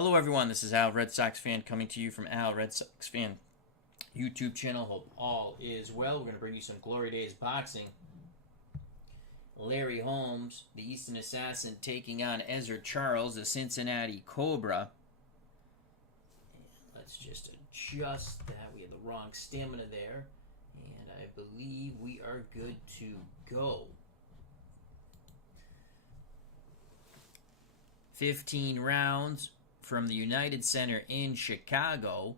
Hello everyone, this is Al, Red Sox fan, coming to you from Al, Red Sox fan YouTube channel. Hope all is well. We're going to bring you some Glory Days boxing. Larry Holmes, the Easton assassin, taking on Ezzard Charles, the Cincinnati Cobra. Let's just adjust that. We had the wrong stamina there. And I believe we are good to go. 15 rounds from the United Center in Chicago.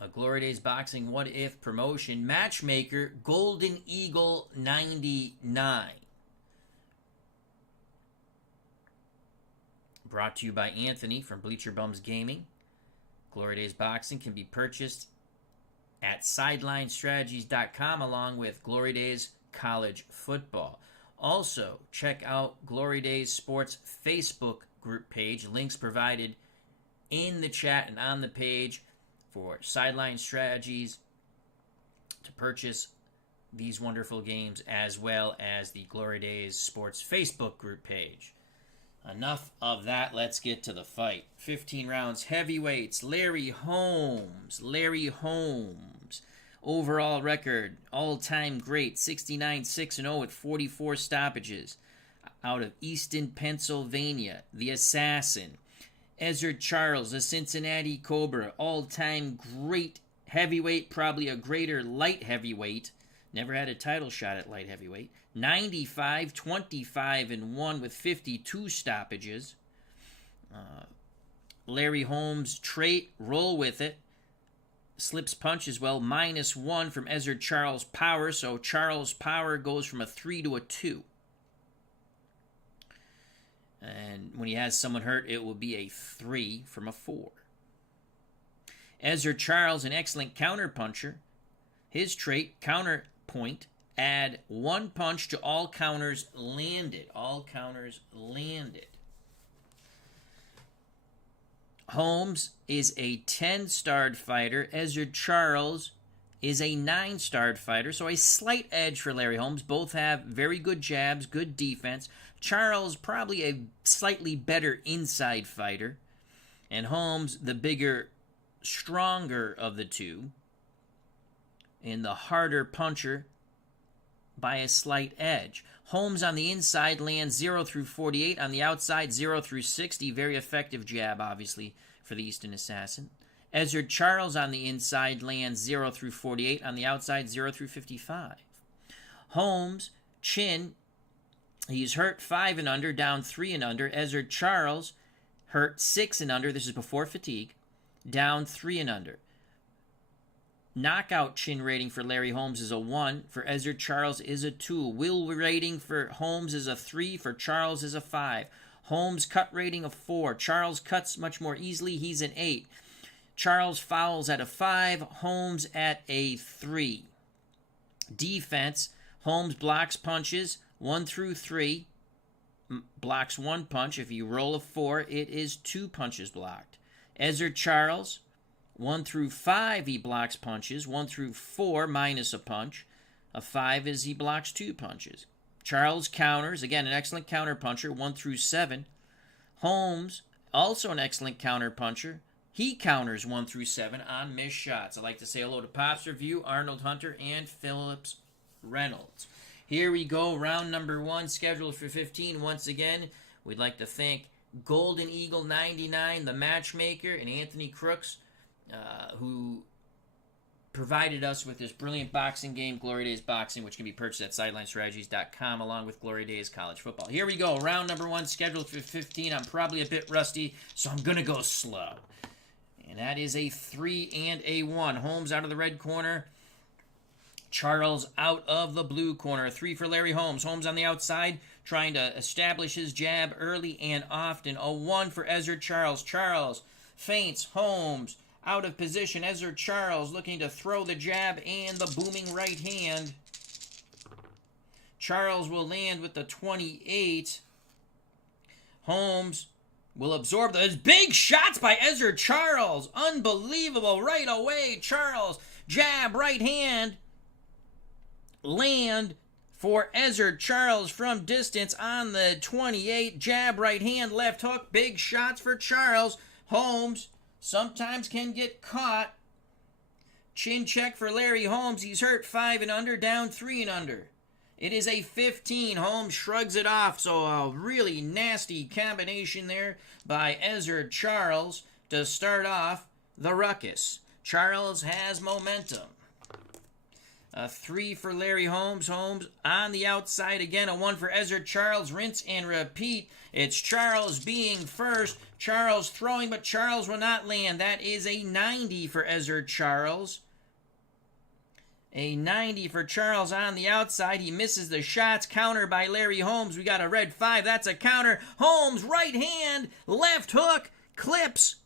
A Glory Days Boxing What If promotion. Matchmaker GoldenEagle99. Brought to you by Anthony from Bleacher Bums Gaming. Glory Days Boxing can be purchased at SidelineStrategies.com along with Glory Days College Football. Also, check out Glory Days Sports Facebook group page. Links provided in the chat and on the page for Sideline Strategies to purchase these wonderful games, as well as the Glory Days Sports Facebook group page. Enough of that. Let's get to the fight. 15 rounds, heavyweights. Larry Holmes. Overall record, all-time great, 69-6-0 with 44 stoppages. Out of Easton, Pennsylvania, the assassin. Ezzard Charles, the Cincinnati Cobra, all-time great heavyweight, probably a greater light heavyweight. Never had a title shot at light heavyweight. 95-25-1 with 52 stoppages. Larry Holmes' trait, roll with it. Slips punch as well, -1 from Ezzard Charles' power, so Charles' power goes from a 3 to a 2. And when he has someone hurt, it will be a 3 from a 4. Ezzard Charles, an excellent counterpuncher. His trait, counterpoint, add 1 punch to all counters landed. Holmes is a 10-starred fighter. Ezzard Charles is a 9-starred fighter, so a slight edge for Larry Holmes. Both have very good jabs, good defense. Charles probably a slightly better inside fighter. And Holmes, the bigger, stronger of the two. And the harder puncher by a slight edge. Holmes on the inside lands 0 through 48. On the outside, 0 through 60. Very effective jab, obviously, for the Easton assassin. Ezzard Charles on the inside lands 0 through 48. On the outside, 0 through 55. Holmes, chin, he's hurt 5 and under, down 3 and under. Ezzard Charles, hurt 6 and under. This is before fatigue. Down 3 and under. Knockout chin rating for Larry Holmes is a 1. For Ezzard Charles is a 2. Will rating for Holmes is a 3. For Charles is a 5. Holmes cut rating a 4. Charles cuts much more easily. He's an 8. Charles fouls at a 5. Holmes at a 3. Defense. Holmes blocks punches 1 through 3. Blocks 1 punch. If you roll a 4, it is 2 punches blocked. Ezzard Charles, 1 through 5 he blocks punches. 1 through 4 minus a punch. A 5 is he blocks 2 punches. Charles counters, again an excellent counter puncher, 1 through 7. Holmes, also an excellent counter puncher. He counters 1 through 7 on missed shots. I'd like to say hello to Pops Review, Arnold Hunter, and Phillips Reynolds. Here we go, round number 1, scheduled for 15. Once again, we'd like to thank GoldenEagle99, the matchmaker, and Anthony Crooks, who provided us with this brilliant boxing game, Glory Days Boxing, which can be purchased at SidelineStrategies.com along with Glory Days College Football. Here we go, round number 1, scheduled for 15. I'm probably a bit rusty, so I'm going to go slow. And that is a 3 and a 1. Holmes out of the red corner. Charles out of the blue corner. 3 for Larry Holmes. Holmes on the outside, trying to establish his jab early and often. A 1 for Ezzard Charles. Charles feints. Holmes out of position. Ezzard Charles looking to throw the jab and the booming right hand. Charles will land with the 28. Holmes will absorb those big shots by Ezzard Charles. Unbelievable. Right away, Charles. Jab, right hand. Land for Ezzard Charles from distance on the 28. Jab, right hand, left hook. Big shots for Charles. Holmes sometimes can get caught. Chin check for Larry Holmes. He's hurt 5 and under, down 3 and under. It is a 15. Holmes shrugs it off. So a really nasty combination there by Ezzard Charles to start off the ruckus. Charles has momentum. A 3 for Larry Holmes. Holmes on the outside again. A 1 for Ezzard Charles. Rinse and repeat. It's Charles being first. Charles throwing, but Charles will not land. That is a 90 for Ezzard Charles. A 90 for Charles on the outside. He misses the shots. Counter by Larry Holmes. We got a red 5. That's a counter. Holmes, right hand, left hook, clips.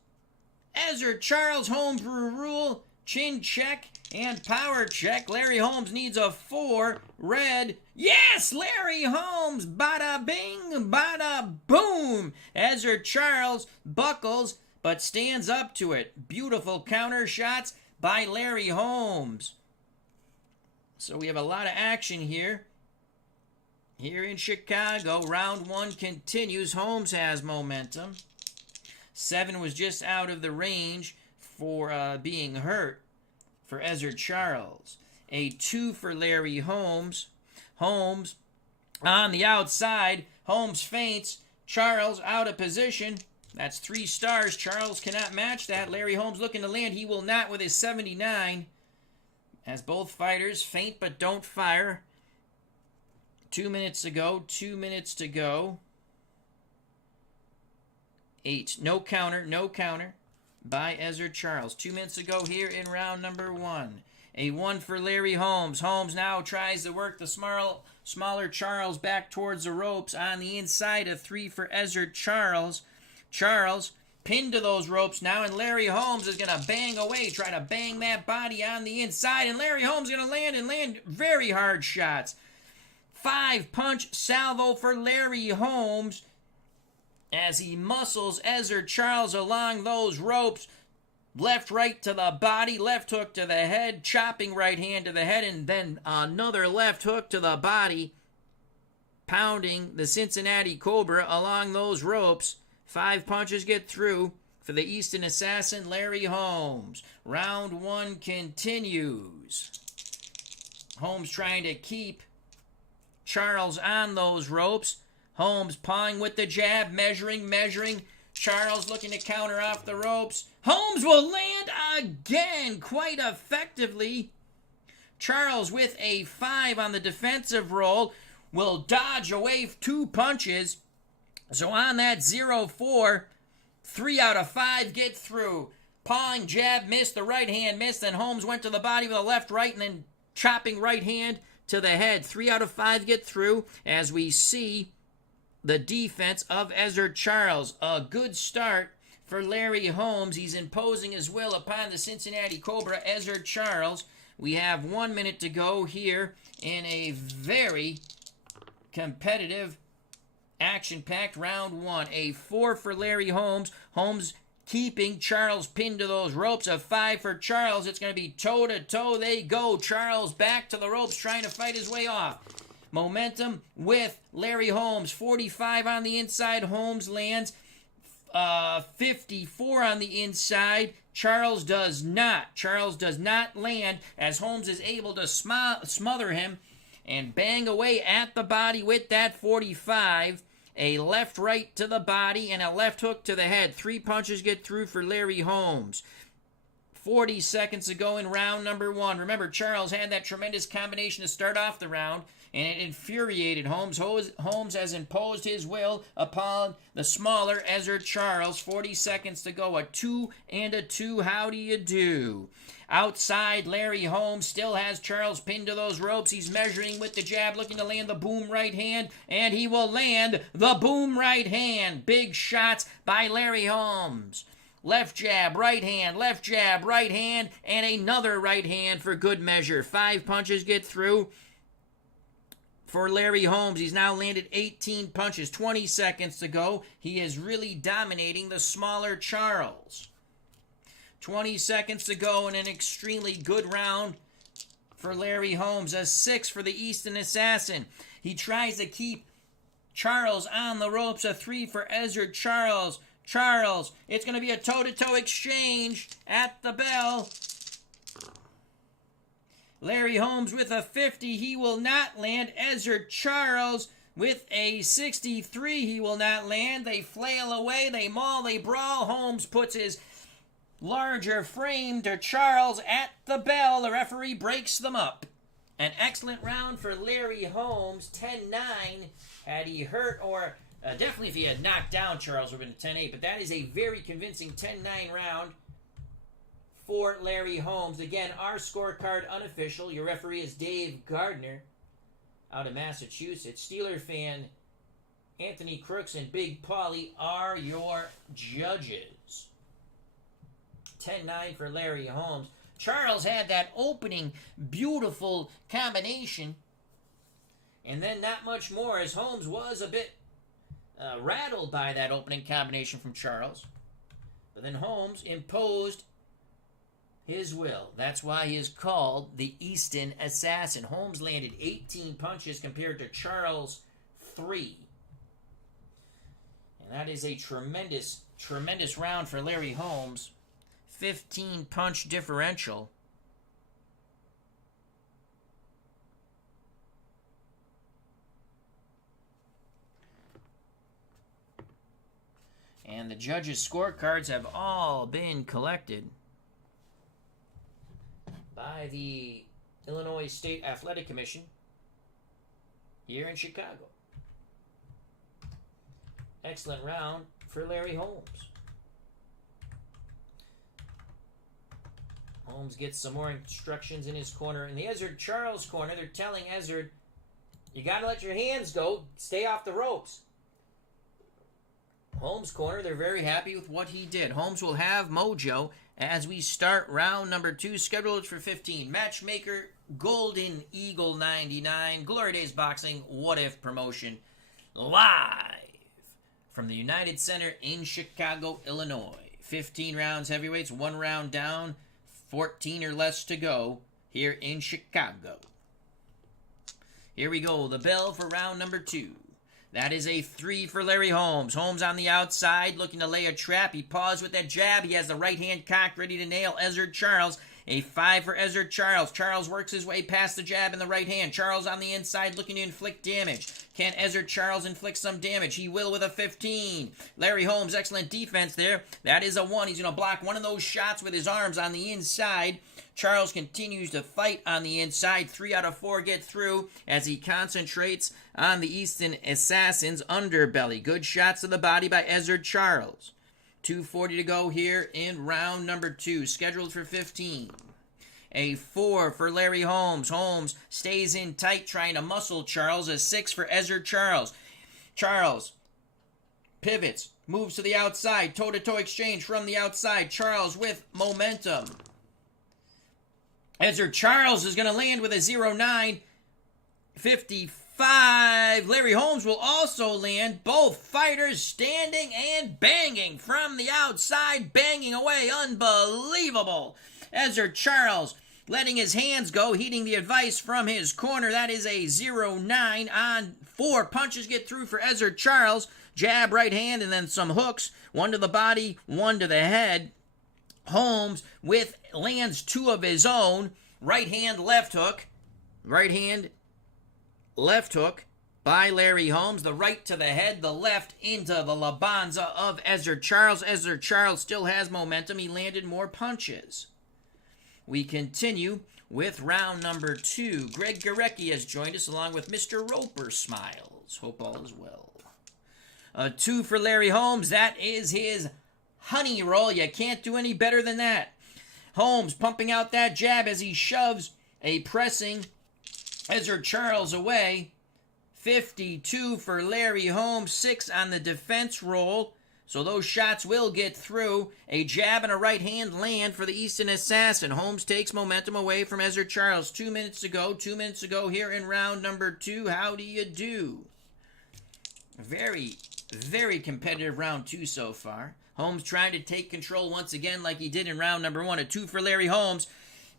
Ezzard Charles, home rule, chin check, and power check. Larry Holmes needs a 4. Red. Yes, Larry Holmes. Bada bing, bada boom. Ezzard Charles buckles, but stands up to it. Beautiful counter shots by Larry Holmes. So we have a lot of action here. Here in Chicago, round 1 continues. Holmes has momentum. 7 was just out of the range for being hurt for Ezzard Charles. A 2 for Larry Holmes. Holmes on the outside. Holmes feints. Charles out of position. That's 3 stars. Charles cannot match that. Larry Holmes looking to land. He will not with his 79. As both fighters feint but don't fire. 2 minutes to go. 2 minutes to go. 8. No counter. No counter by Ezzard Charles. 2 minutes to go here in round number 1. A 1 for Larry Holmes. Holmes now tries to work the smaller Charles back towards the ropes on the inside. A 3 for Ezzard Charles. Charles pinned to those ropes now, and Larry Holmes is going to bang away, try to bang that body on the inside, and Larry Holmes is going to land very hard shots. 5-punch salvo for Larry Holmes as he muscles Ezzard Charles along those ropes. Left, right to the body, left hook to the head, chopping right hand to the head, and then another left hook to the body, pounding the Cincinnati Cobra along those ropes. 5 punches get through for the Easton assassin, Larry Holmes. Round 1 continues. Holmes trying to keep Charles on those ropes. Holmes pawing with the jab, measuring. Charles looking to counter off the ropes. Holmes will land again quite effectively. Charles with a 5 on the defensive roll will dodge away 2 punches. So on that 0-4, 3 out of 5 get through. Pawing jab missed, the right hand missed, then Holmes went to the body with a left, right, and then chopping right hand to the head. 3 out of 5 get through as we see the defense of Ezzard Charles. A good start for Larry Holmes. He's imposing his will upon the Cincinnati Cobra, Ezzard Charles. We have 1 minute to go here in a very competitive, action-packed round 1. A 4 for Larry Holmes. Holmes keeping Charles pinned to those ropes. A 5 for Charles. It's going to be toe-to-toe. They go. Charles back to the ropes trying to fight his way off. Momentum with Larry Holmes. 45 on the inside. Holmes lands 54 on the inside. Charles does not. Charles does not land as Holmes is able to smother him and bang away at the body with that 45. A left right to the body and a left hook to the head. 3 punches get through for Larry Holmes. 40 seconds to go in round number 1. Remember, Charles had that tremendous combination to start off the round, and it infuriated Holmes. Holmes has imposed his will upon the smaller Ezzard Charles. 40 seconds to go. A 2 and a 2. How do you do? Outside, Larry Holmes still has Charles pinned to those ropes. He's measuring with the jab, looking to land the boom right hand, and he will land the boom right hand. Big shots by Larry Holmes. Left jab, right hand, and another right hand for good measure. 5 punches get through for Larry Holmes. He's now landed 18 punches. 20 seconds to go. He is really dominating the smaller Charles. 20 seconds to go in an extremely good round for Larry Holmes. A 6 for the Easton assassin. He tries to keep Charles on the ropes. A 3 for Ezzard Charles. Charles. It's going to be a toe-to-toe exchange at the bell. Larry Holmes with a 50. He will not land. Ezzard Charles with a 63. He will not land. They flail away. They maul. They brawl. Holmes puts his larger frame to Charles at the bell. The referee breaks them up. An excellent round for Larry Holmes. 10-9. Had he hurt or definitely if he had knocked down Charles, would have been 10-8. But that is a very convincing 10-9 round for Larry Holmes. Again, our scorecard unofficial. Your referee is Dave Gardner out of Massachusetts. Steeler fan Anthony Crooks and Big Paulie are your judges. 10-9 for Larry Holmes. Charles had that opening beautiful combination, and then not much more, as Holmes was a bit rattled by that opening combination from Charles. But then Holmes imposed his will. That's why he is called the Easton Assassin. Holmes landed 18 punches compared to Charles 3. And that is a tremendous, tremendous round for Larry Holmes. 15 punch differential. And the judges' scorecards have all been collected by the Illinois State Athletic Commission here in Chicago. Excellent round for Larry Holmes. Holmes gets some more instructions in his corner. In the Ezzard Charles corner, they're telling Ezzard, you got to let your hands go. Stay off the ropes. Holmes' corner, they're very happy with what he did. Holmes will have mojo as we start round number 2, scheduled for 15. Matchmaker GoldenEagle99, Glory Days Boxing What If promotion, live from the United Center in Chicago, Illinois. 15 rounds heavyweights, 1 round down, 14 or less to go here in Chicago. Here we go, the bell for round number 2. That is a 3 for Larry Holmes. Holmes on the outside, looking to lay a trap. He paused with that jab. He has the right hand cocked, ready to nail Ezzard Charles. A 5 for Ezzard Charles. Charles works his way past the jab in the right hand. Charles on the inside, looking to inflict damage. Can Ezzard Charles inflict some damage? He will with a 15. Larry Holmes, excellent defense there. That is a 1. He's going to block one of those shots with his arms on the inside. Charles continues to fight on the inside. 3 out of 4 get through as he concentrates on the Easton Assassin's underbelly. Good shots to the body by Ezzard Charles. 2:40 to go here in round number 2, scheduled for 15. A 4 for Larry Holmes. Holmes stays in tight, trying to muscle Charles. A 6 for Ezzard Charles. Charles pivots, moves to the outside. Toe-to-toe exchange from the outside. Charles with momentum. Ezzard Charles is going to land with a 0-9. 55. Larry Holmes will also land. Both fighters standing and banging from the outside, banging away. Unbelievable. Ezzard Charles letting his hands go, heeding the advice from his corner. That is a 0-9 on 4. Punches get through for Ezzard Charles. Jab, right hand, and then some hooks. 1 to the body, 1 to the head. Holmes lands 2 of his own. Right hand, left hook. Right hand, left hook by Larry Holmes. The right to the head, the left into the labanza of Ezzard Charles. Ezzard Charles still has momentum. He landed more punches. We continue with round number 2. Greg Gorecki has joined us along with Mr. Roper Smiles. Hope all is well. A 2 for Larry Holmes. That is his honey roll. You can't do any better than that. Holmes pumping out that jab as he shoves a pressing Ezzard Charles away. 52 for Larry Holmes. 6 on the defense roll. So those shots will get through. A jab and a right hand land for the Easton Assassin. Holmes takes momentum away from Ezzard Charles. 2 minutes to go. 2 minutes to go here in round number 2. How do you do? Very, very competitive round 2 so far. Holmes trying to take control once again like he did in round number 1. A 2 for Larry Holmes.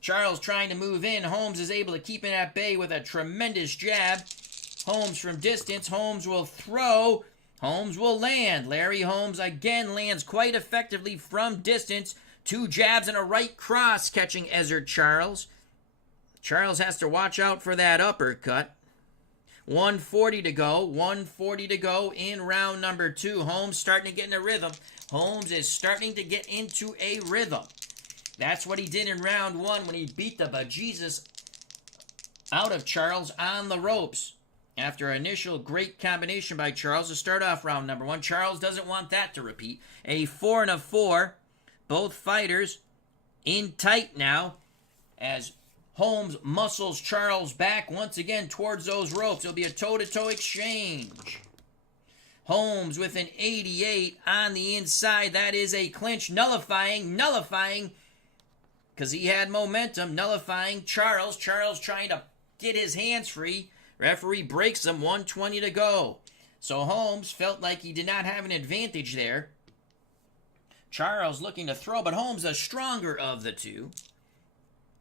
Charles trying to move in. Holmes is able to keep it at bay with a tremendous jab. Holmes from distance. Holmes will throw Holmes will land. Larry Holmes again lands quite effectively from distance. 2 jabs and a right cross catching Ezzard Charles. Charles has to watch out for that uppercut. 140 to go. 140 to go in round number 2. Holmes starting to get in a rhythm. Holmes is starting to get into a rhythm. That's what he did in round 1 when he beat the bejesus out of Charles on the ropes. After an initial great combination by Charles to start off round number 1, Charles doesn't want that to repeat. A 4 and a 4. Both fighters in tight now as Holmes muscles Charles back once again towards those ropes. It'll be a toe-to-toe exchange. Holmes with an 88 on the inside. That is a clinch, nullifying, because he had momentum, nullifying Charles. Charles trying to get his hands free. Referee breaks him, 120 to go. So Holmes felt like he did not have an advantage there. Charles looking to throw, but Holmes the stronger of the two.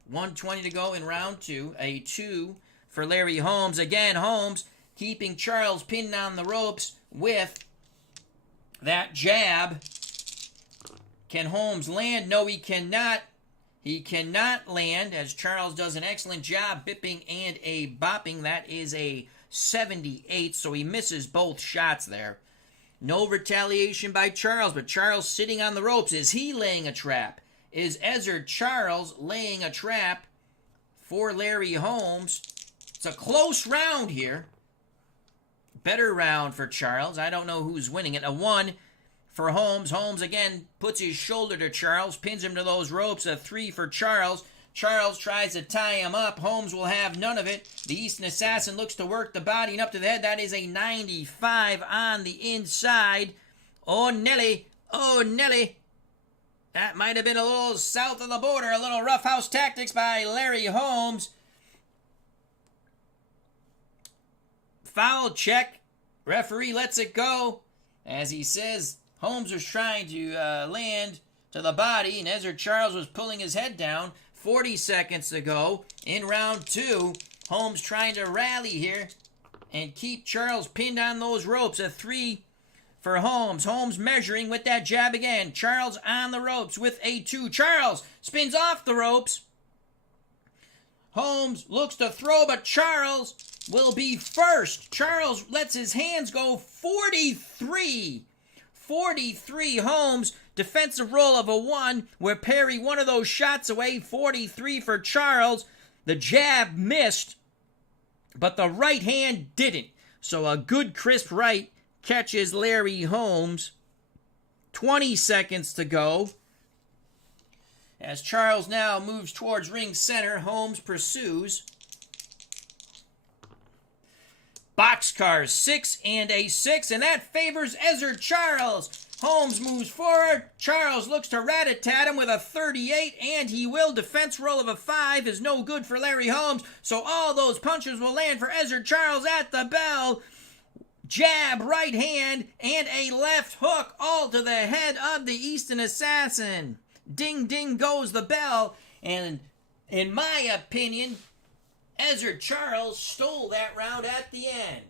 120 to go in round 2. A 2 for Larry Holmes. Again, Holmes keeping Charles pinned on the ropes with that jab. Can Holmes land? No, he cannot. He cannot land as Charles does an excellent job bipping and a bopping. That is a 78, so he misses both shots there. No retaliation by Charles, but Charles sitting on the ropes. Is he laying a trap? Is Ezzard Charles laying a trap for Larry Holmes? It's a close round here. Better round for Charles. I don't know who's winning it. A 1 for Holmes. Holmes again puts his shoulder to Charles, pins him to those ropes. A 3 for Charles. Charles tries to tie him up. Holmes will have none of it. The Easton Assassin looks to work the body and up to the head. That is a 95 on the inside. Oh, Nelly. Oh, Nelly. That might have been a little south of the border. A little roughhouse tactics by Larry Holmes. Foul check. Referee lets it go. As he says, Holmes was trying to land to the body, and Ezzard Charles was pulling his head down. 40 seconds to go in round 2. Holmes trying to rally here and keep Charles pinned on those ropes. A 3 for Holmes. Holmes measuring with that jab again. Charles on the ropes with a 2. Charles spins off the ropes. Holmes looks to throw, but Charles will be first. Charles lets his hands go. 43. 43. Holmes, defensive roll of a 1, where Perry one of those shots away. 43 for Charles. The jab missed, but the right hand didn't. So a good crisp right catches Larry Holmes. 20 seconds to go. As Charles now moves towards ring center, Holmes pursues. Boxcars 6 and a 6, and that favors Ezzard Charles. Holmes moves forward. Charles looks to rat-a-tat him with a 38, and he will. Defense roll of a 5 is no good for Larry Holmes, so all those punches will land for Ezzard Charles at the bell. Jab, right hand, and a left hook, all to the head of the Easton Assassin. Ding, ding goes the bell, and in my opinion, Ezzard Charles stole that round at the end.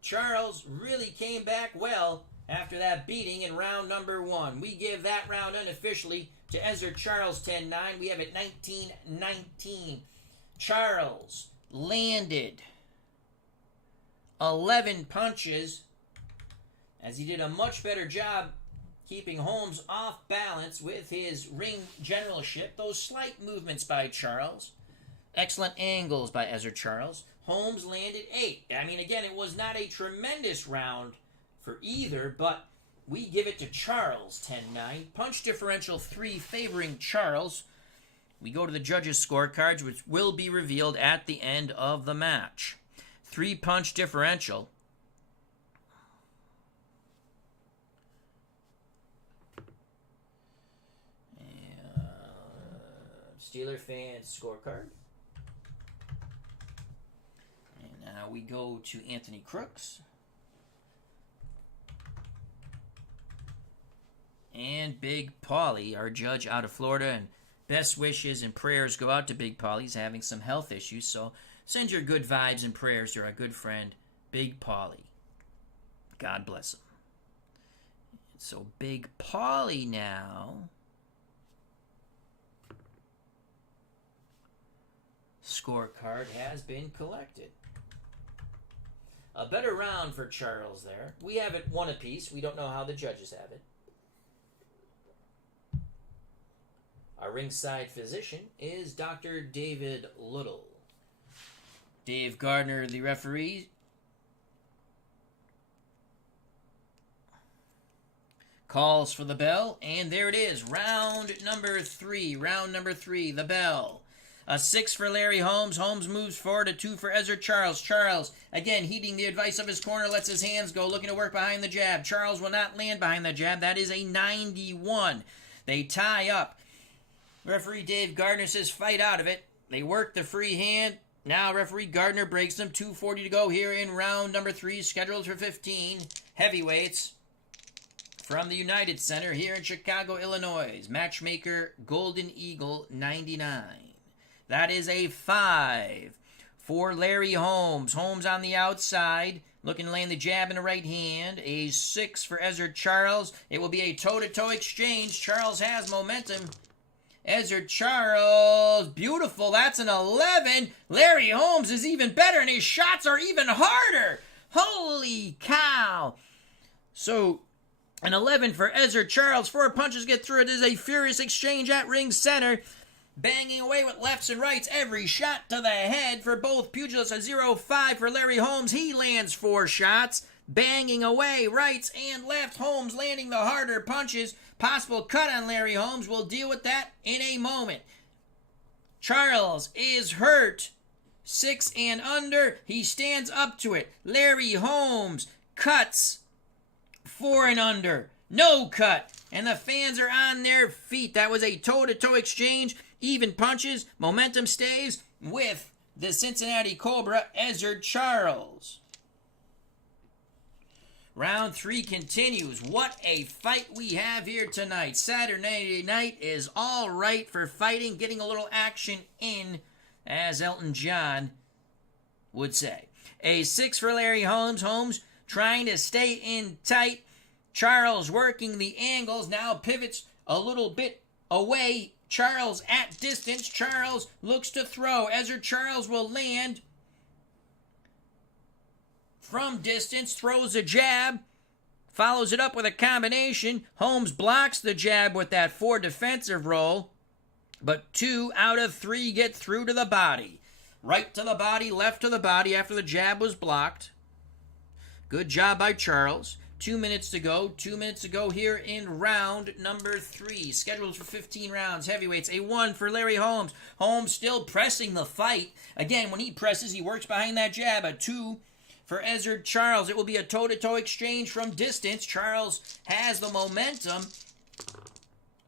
Charles really came back well after that beating in round number 1. We give that round unofficially to Ezzard Charles 10-9. We have it 19-19. Charles landed 11 punches as he did a much better job keeping Holmes off balance with his ring generalship. Those slight movements by Charles. Excellent angles by Ezzard Charles. Holmes landed 8. I mean, again, it was not a tremendous round for either, but we give it to Charles 10-9. Punch differential 3 favoring Charles. We go to the judges' scorecards, which will be revealed at the end of the match. 3 punch differential. Steeler fans scorecard. And now we go to Anthony Crooks. And Big Paulie, our judge out of Florida. And best wishes and prayers go out to Big Paulie. He's having some health issues, so send your good vibes and prayers to our good friend, Big Paulie. God bless him. So Big Paulie now. Scorecard has been collected. A better round for Charles there. We have it one apiece. We don't know how the judges have it. Our ringside physician is Dr. David Little. Dave Gardner, the referee, calls for the bell, and there it is. Round number 3. Round number 3, the bell. A 6 for Larry Holmes. Holmes moves forward. A 2 for Ezzard Charles. Charles, again, heeding the advice of his corner, lets his hands go, looking to work behind the jab. Charles will not land behind the jab. That is a 91. They tie up. Referee Dave Gardner says fight out of it. They work the free hand. Now referee Gardner breaks them. 2:40 to go here in round number 3, scheduled for 15 heavyweights from the United Center here in Chicago, Illinois. Matchmaker GoldenEagle99. That is a 5 for Larry Holmes. Holmes on the outside, looking to land the jab in the right hand. A 6 for Ezzard Charles. It will be a toe-to-toe exchange. Charles has momentum. Ezzard Charles, beautiful. That's an 11. Larry Holmes is even better, and his shots are even harder. Holy cow. So, an 11 for Ezzard Charles. 4 punches get through. It is a furious exchange at ring center. Banging away with lefts and rights. Every shot to the head for both pugilists. A 0-5 for Larry Holmes. He lands 4 shots. Banging away, rights and left. Holmes landing the harder punches. Possible cut on Larry Holmes. We'll deal with that in a moment. Charles is hurt. 6 and under. He stands up to it. Larry Holmes cuts. 4 and under. No cut. And the fans are on their feet. That was a toe-to-toe exchange. Even punches. Momentum stays with the Cincinnati Cobra, Ezzard Charles. Round 3 continues. What a fight we have here tonight. Saturday night is all right for fighting, getting a little action in, as Elton John would say. A 6 for Larry Holmes. Holmes trying to stay in tight. Charles working the angles. Now pivots a little bit away. Charles at distance. Charles looks to throw. Ezzard Charles will land from distance, throws a jab, follows it up with a combination. Holmes blocks the jab with that 4 defensive roll, but 2 out of 3 get through to the body. Right to the body, left to the body after the jab was blocked. Good job by Charles. 2 minutes to go. 2 minutes to go here in round number 3. Scheduled for 15 rounds. Heavyweights. A 1 for Larry Holmes. Holmes still pressing the fight. Again, when he presses, he works behind that jab. A 2 for Ezzard Charles. It will be a toe-to-toe exchange from distance. Charles has the momentum.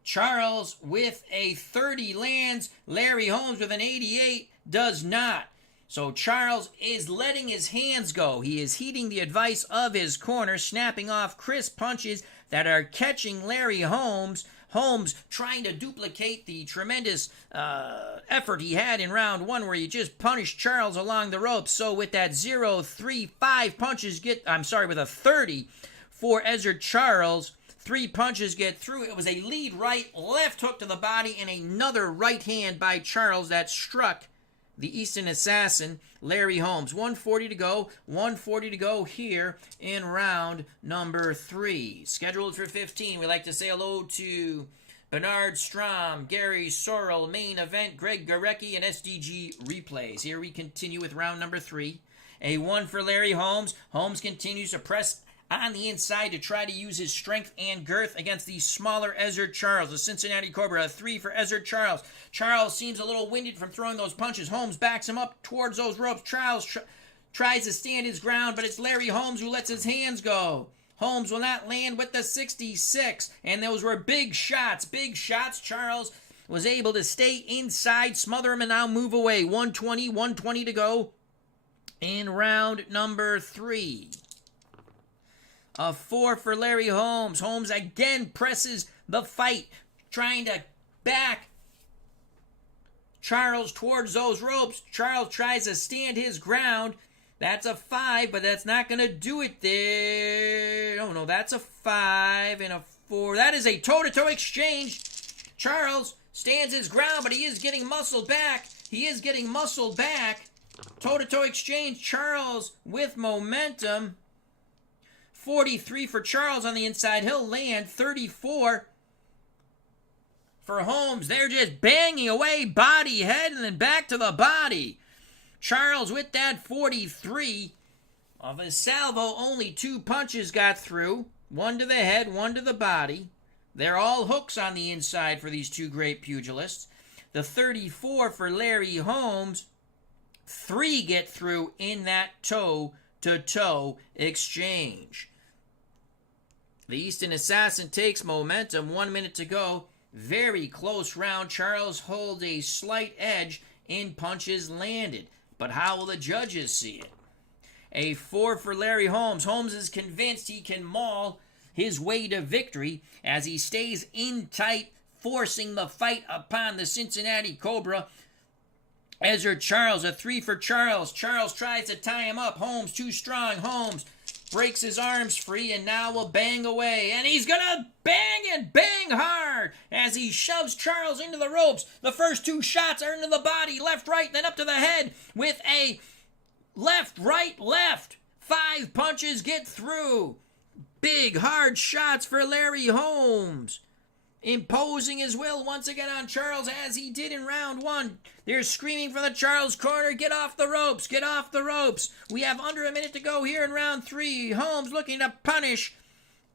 Charles with a 30 lands. Larry Holmes with an 88 does not. So Charles is letting his hands go. He is heeding the advice of his corner, snapping off crisp punches that are catching Larry Holmes. Holmes trying to duplicate the tremendous effort he had in round 1 where he just punished Charles along the ropes. So with that 0-3-5 punches with a 30 for Ezzard Charles, 3 punches get through. It was a lead right, left hook to the body, and another right hand by Charles that struck the Easton assassin, Larry Holmes. 1:40 to go. 1:40 to go here in round number 3. Scheduled for 15. We'd like to say hello to Bernard Strom, Gary Sorrell, Main Event, Greg Garecki, and SDG Replays. Here we continue with round number 3. A 1 for Larry Holmes. Holmes continues to press on the inside to try to use his strength and girth against the smaller Ezzard Charles, the Cincinnati Cobra. A 3 for Ezzard Charles. Charles seems a little winded from throwing those punches. Holmes backs him up towards those ropes. Charles tries to stand his ground, but it's Larry Holmes who lets his hands go. Holmes will not land with the 66, and those were big shots. Big shots. Charles was able to stay inside, smother him, and now move away. 1:20 to go in round number 3. A 4 for Larry Holmes. Holmes again presses the fight, trying to back Charles towards those ropes. Charles tries to stand his ground, That's a 5, but that's not going to do it there. No, that's a 5 and a 4. That is a toe-to-toe exchange. Charles stands his ground, but he is getting muscled back. Toe-to-toe exchange. Charles with momentum. 43 for Charles on the inside. He'll land 34 for Holmes. They're just banging away, body, head, and then back to the body. Charles with that 43. Of his salvo, only 2 punches got through. One to the head, one to the body. They're all hooks on the inside for these two great pugilists. The 34 for Larry Holmes. 3 get through in that toe-to-toe exchange. The Easton Assassin takes momentum. 1 minute to go. Very close round. Charles holds a slight edge in punches landed. But how will the judges see it? A 4 for Larry Holmes. Holmes is convinced he can maul his way to victory as he stays in tight, forcing the fight upon the Cincinnati Cobra. Ezzard Charles, a 3 for Charles. Charles tries to tie him up. Holmes too strong. Holmes breaks his arms free and now will bang away. And he's going to bang and bang hard as he shoves Charles into the ropes. The first 2 shots are into the body, left, right, then up to the head with a left, right, left. 5 punches get through. Big, hard shots for Larry Holmes. Imposing his will once again on Charles as he did in round 1. They're screaming from the Charles corner, get off the ropes, get off the ropes. We have under a minute to go here in round 3. Holmes looking to punish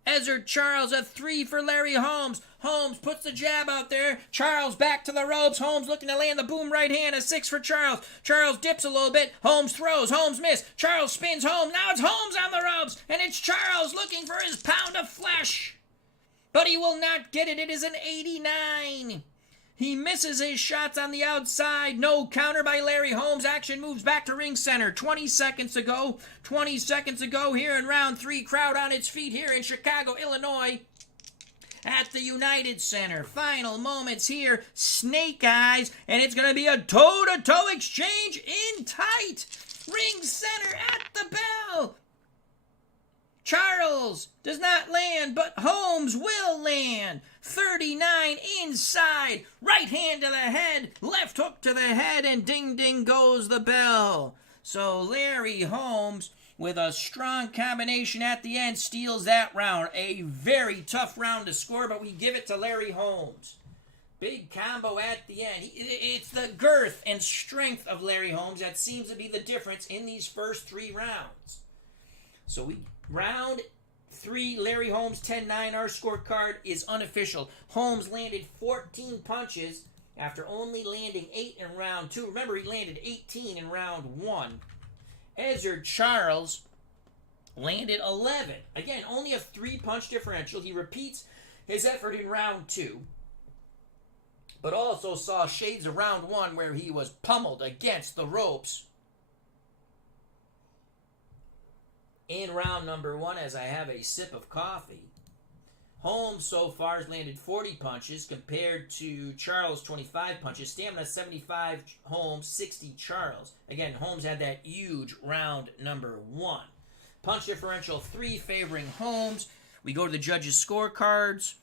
Ezzard Charles, a 3 for Larry Holmes. Holmes puts the jab out there. Charles back to the ropes. Holmes looking to land the boom right hand, a 6 for Charles. Charles dips a little bit. Holmes throws. Holmes miss. Charles spins home. Now it's Holmes on the ropes, and it's Charles looking for his pound of flesh. But he will not get it. It is an 89. He misses his shots on the outside. No counter by Larry Holmes. Action moves back to ring center. 20 seconds to go. 20 seconds to go here in round 3. Crowd on its feet here in Chicago, Illinois at the United Center. Final moments here. Snake eyes. And it's going to be a toe-to-toe exchange in tight. Ring center at the bell. Charles does not land, but Holmes will land. 39 inside. Right hand to the head. Left hook to the head. And ding, ding goes the bell. So Larry Holmes, with a strong combination at the end, steals that round. A very tough round to score, but we give it to Larry Holmes. Big combo at the end. It's the girth and strength of Larry Holmes that seems to be the difference in these first 3 rounds. So round 3, Larry Holmes 10-9. Our scorecard is unofficial. Holmes landed 14 punches after only landing 8 in round 2. Remember, he landed 18 in round 1. Ezzard Charles landed 11. Again, only a 3-punch differential. He repeats his effort in round 2, but also saw shades of round 1 where he was pummeled against the ropes. In round number 1, as I have a sip of coffee, Holmes so far has landed 40 punches compared to Charles' 25 punches. Stamina 75 Holmes, 60 Charles. Again, Holmes had that huge round number 1. Punch differential 3 favoring Holmes. We go to the judges' scorecards.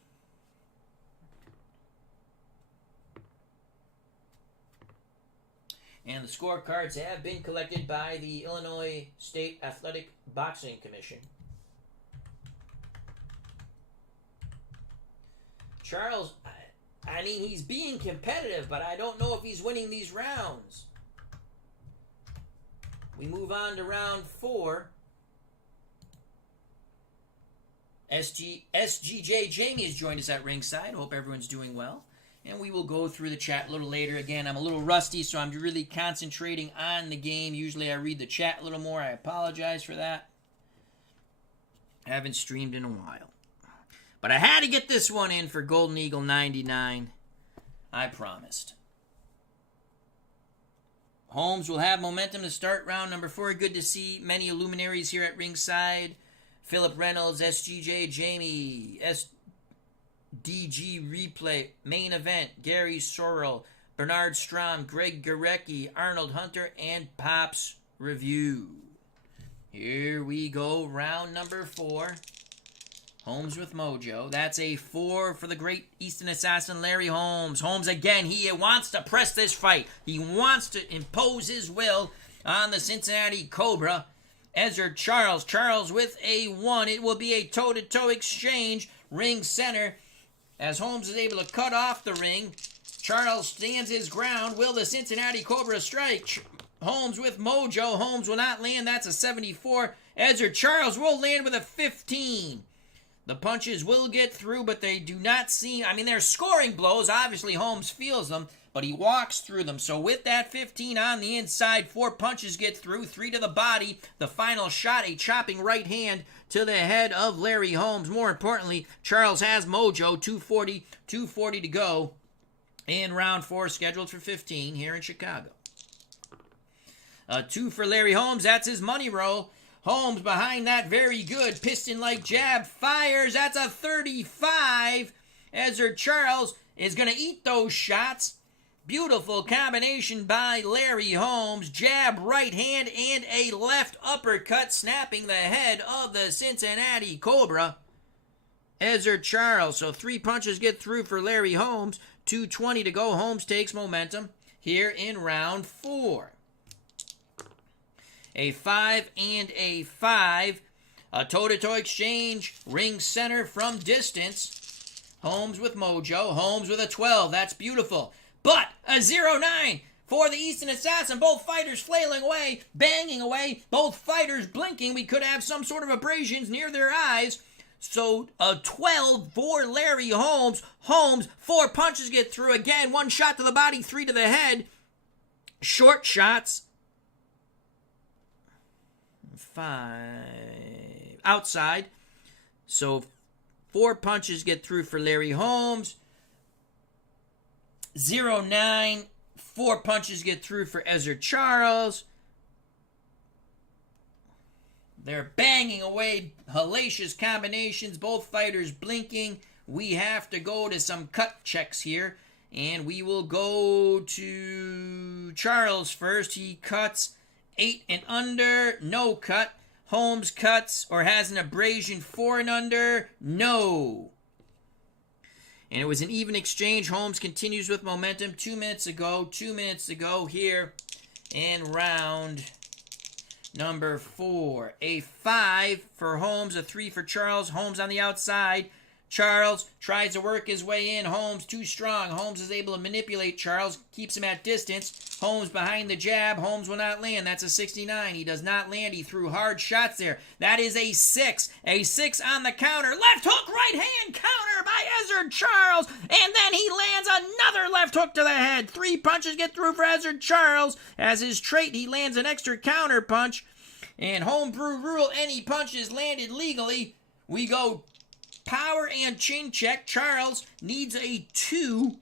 And the scorecards have been collected by the Illinois State Athletic Boxing Commission. Charles, I mean, he's being competitive, but I don't know if he's winning these rounds. We move on to round 4. SGJ Jamie has joined us at ringside. Hope everyone's doing well. And we will go through the chat a little later. Again, I'm a little rusty, so I'm really concentrating on the game. Usually I read the chat a little more. I apologize for that. I haven't streamed in a while. But I had to get this one in for GoldenEagle99. I promised. Holmes will have momentum to start round number 4. Good to see many luminaries here at ringside. Philip Reynolds, SGJ Jamie, DG Replay, Main Event, Gary Sorrell, Bernard Strom, Greg Gorecki, Arnold Hunter, and Pops Review. Here we go, round number 4. Holmes with mojo. That's a 4 for the great Easton assassin, Larry Holmes. Holmes, again, he wants to press this fight. He wants to impose his will on the Cincinnati Cobra. Ezzard Charles. Charles with a 1. It will be a toe-to-toe exchange. Ring center. As Holmes is able to cut off the ring, Charles stands his ground. Will the Cincinnati Cobra strike? Holmes with mojo. Holmes will not land. That's a 74. Ezzard Charles will land with a 15. The punches will get through, but they do not seem... I mean, they're scoring blows. Obviously, Holmes feels them, but he walks through them. So with that 15 on the inside, 4 punches get through, 3 to the body. The final shot, a chopping right hand to the head of Larry Holmes. More importantly, Charles has mojo, 240 to go in round 4, scheduled for 15 here in Chicago. 2 for Larry Holmes. That's his money roll. Holmes behind that very good piston-like jab. Fires. That's a 35. Ezzard Charles is going to eat those shots. Beautiful combination by Larry Holmes. Jab, right hand, and a left uppercut, snapping the head of the Cincinnati Cobra. Ezzard Charles. So 3 punches get through for Larry Holmes. 2:20 to go. Holmes takes momentum here in round 4. A 5 and a 5. A toe-to-toe exchange. Ring center from distance. Holmes with mojo. Holmes with a 12. That's beautiful. But a 0-9 for the Easton assassin. Both fighters flailing away, banging away. Both fighters blinking. We could have some sort of abrasions near their eyes. So a 12 for Larry Holmes. Holmes, 4 punches get through. Again, 1 shot to the body, 3 to the head. Short shots. 5 outside. So 4 punches get through for Larry Holmes. 0-9. 4 punches get through for Ezzard Charles. They're banging away hellacious combinations. Both fighters blinking. We have to go to some cut checks here. And we will go to Charles first. He cuts 8 and under, no cut. Holmes cuts or has an abrasion, 4 and under, no. And it was an even exchange. Holmes continues with momentum. 2 minutes ago, 2 minutes to go here in round number 4. A 5 for Holmes, a 3 for Charles. Holmes on the outside. Charles tries to work his way in. Holmes too strong. Holmes is able to manipulate Charles, keeps him at distance. Holmes behind the jab. Holmes will not land. That's a 69. He does not land. He threw hard shots there. That is a 6. A 6 on the counter. Left hook, right hand counter by Ezzard Charles. And then he lands another left hook to the head. 3 punches get through for Ezzard Charles. As his trait, he lands an extra counter punch. And homebrew rule, any punches landed legally. We go power and chin check. Charles needs a 2.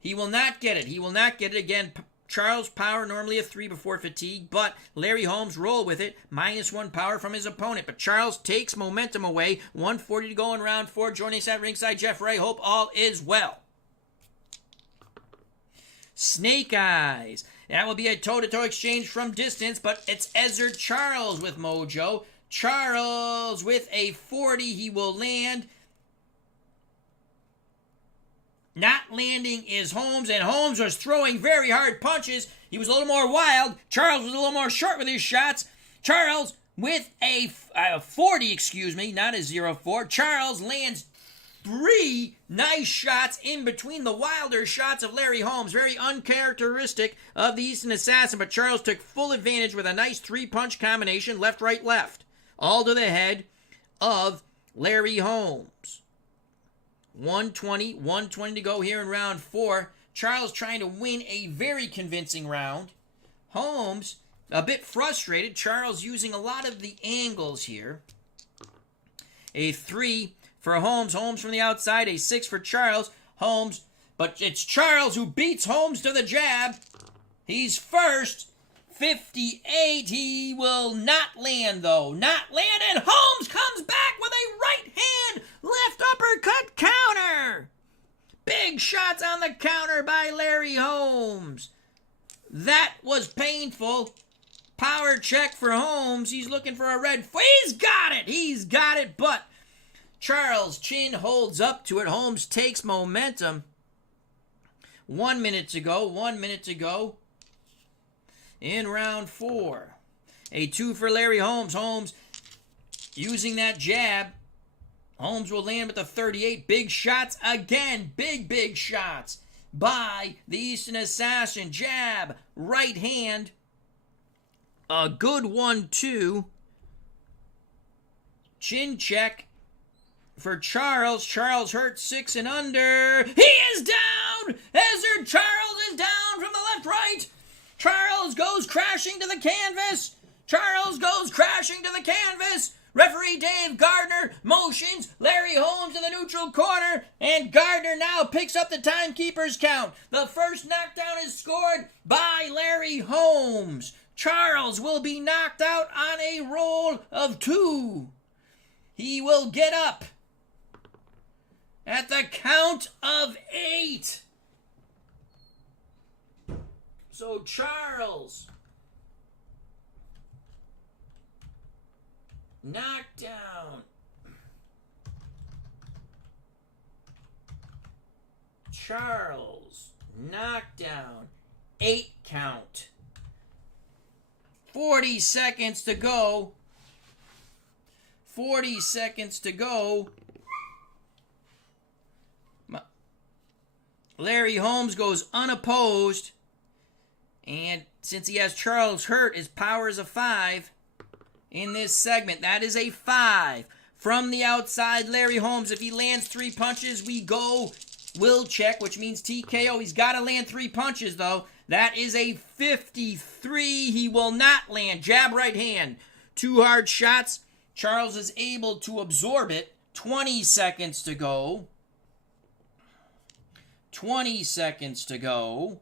He will not get it. He will not get it. Again, Charles power normally a 3 before fatigue, but Larry Holmes roll with it. -1 power from his opponent. But Charles takes momentum away. 1:40 to go in round 4. Joining us at ringside, Jeff Ray. Hope all is well. Snake Eyes. That will be a toe-to-toe exchange from distance, but it's Ezzard Charles with mojo. Charles with a 40. He will land. Not landing is Holmes, and Holmes was throwing very hard punches. He was a little more wild. Charles was a little more short with his shots. Charles with a 40, not a 0-4. Charles lands 3 nice shots in between the wilder shots of Larry Holmes. Very uncharacteristic of the Easton assassin, but Charles took full advantage with a nice 3-punch combination, left, right, left. All to the head of Larry Holmes. 120 to go here in round 4. Charles trying to win a very convincing round. Holmes a bit frustrated. Charles using a lot of the angles here. A 3 for Holmes. Holmes from the outside. A 6 for Charles. Holmes, but it's Charles who beats Holmes to the jab. He's first. 58. He will not land, though. Not land, and Holmes comes back with a right hand left uppercut counter. Big shots on the counter by Larry Holmes. That was painful. Power check for Holmes. He's looking for a red. He's got it. He's got it. But Charles' chin holds up to it. Holmes takes momentum. 1 minute to go. 1 minute to go. In round 4. A 2 for Larry Holmes. Holmes using that jab. Holmes will land with the 38. Big shots again. Big shots by the Easton Assassin. Jab. Right hand. A good 1-2. Chin check for Charles. Charles hurt 6 and under. He is down! Ezzard Charles is down from the left, right. Charles goes crashing to the canvas. Charles goes crashing to the canvas. Referee Dave Gardner motions Larry Holmes in the neutral corner, and Gardner now picks up the timekeeper's count. The first knockdown is scored by Larry Holmes. Charles will be knocked out on a roll of 2. He will get up at the count of 8. So Charles knocked down. Charles knocked down. 8 count. 40 seconds to go. 40 seconds to go. Larry Holmes goes unopposed. And since he has Charles hurt, his power is a 5 in this segment. That is a 5. From the outside, Larry Holmes, if he lands 3 punches, we go will check, which means TKO. He's got to land 3 punches, though. That is a 53. He will not land. Jab right hand. 2 hard shots. Charles is able to absorb it. 20 seconds to go. 20 seconds to go.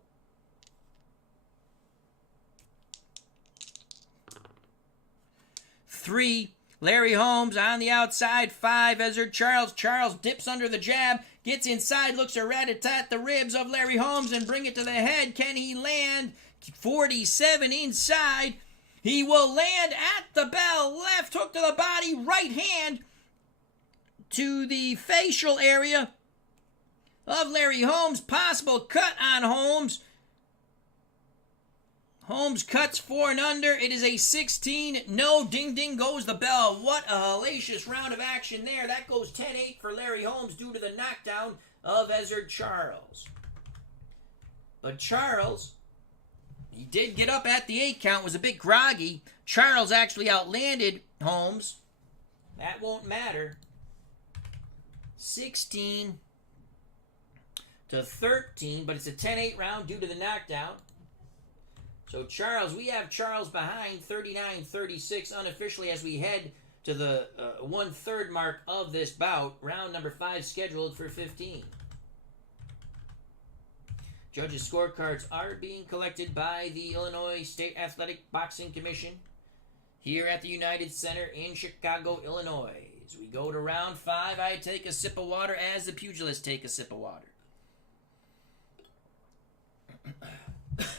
3. Larry Holmes on the outside. 5. Ezzard Charles. Charles dips under the jab. Gets inside. Looks a rat-a-tat the ribs of Larry Holmes and bring it to the head. Can he land? 47 inside. He will land at the bell. Left hook to the body. Right hand to the facial area of Larry Holmes. Possible cut on Holmes. Holmes cuts 4 and under. It is a 16. No, ding ding goes the bell. What a hellacious round of action there. That goes 10-8 for Larry Holmes due to the knockdown of Ezzard Charles. But Charles, he did get up at the 8 count, was a bit groggy. Charles actually outlanded Holmes. That won't matter. 16 to 13, but it's a 10-8 round due to the knockdown. So Charles, we have Charles behind 39-36 unofficially as we head to the 1/3 mark of this bout. Round number 5 scheduled for 15. Judges' scorecards are being collected by the Illinois State Athletic Boxing Commission here at the United Center in Chicago, Illinois. As we go to round 5, I take a sip of water as the pugilists take a sip of water.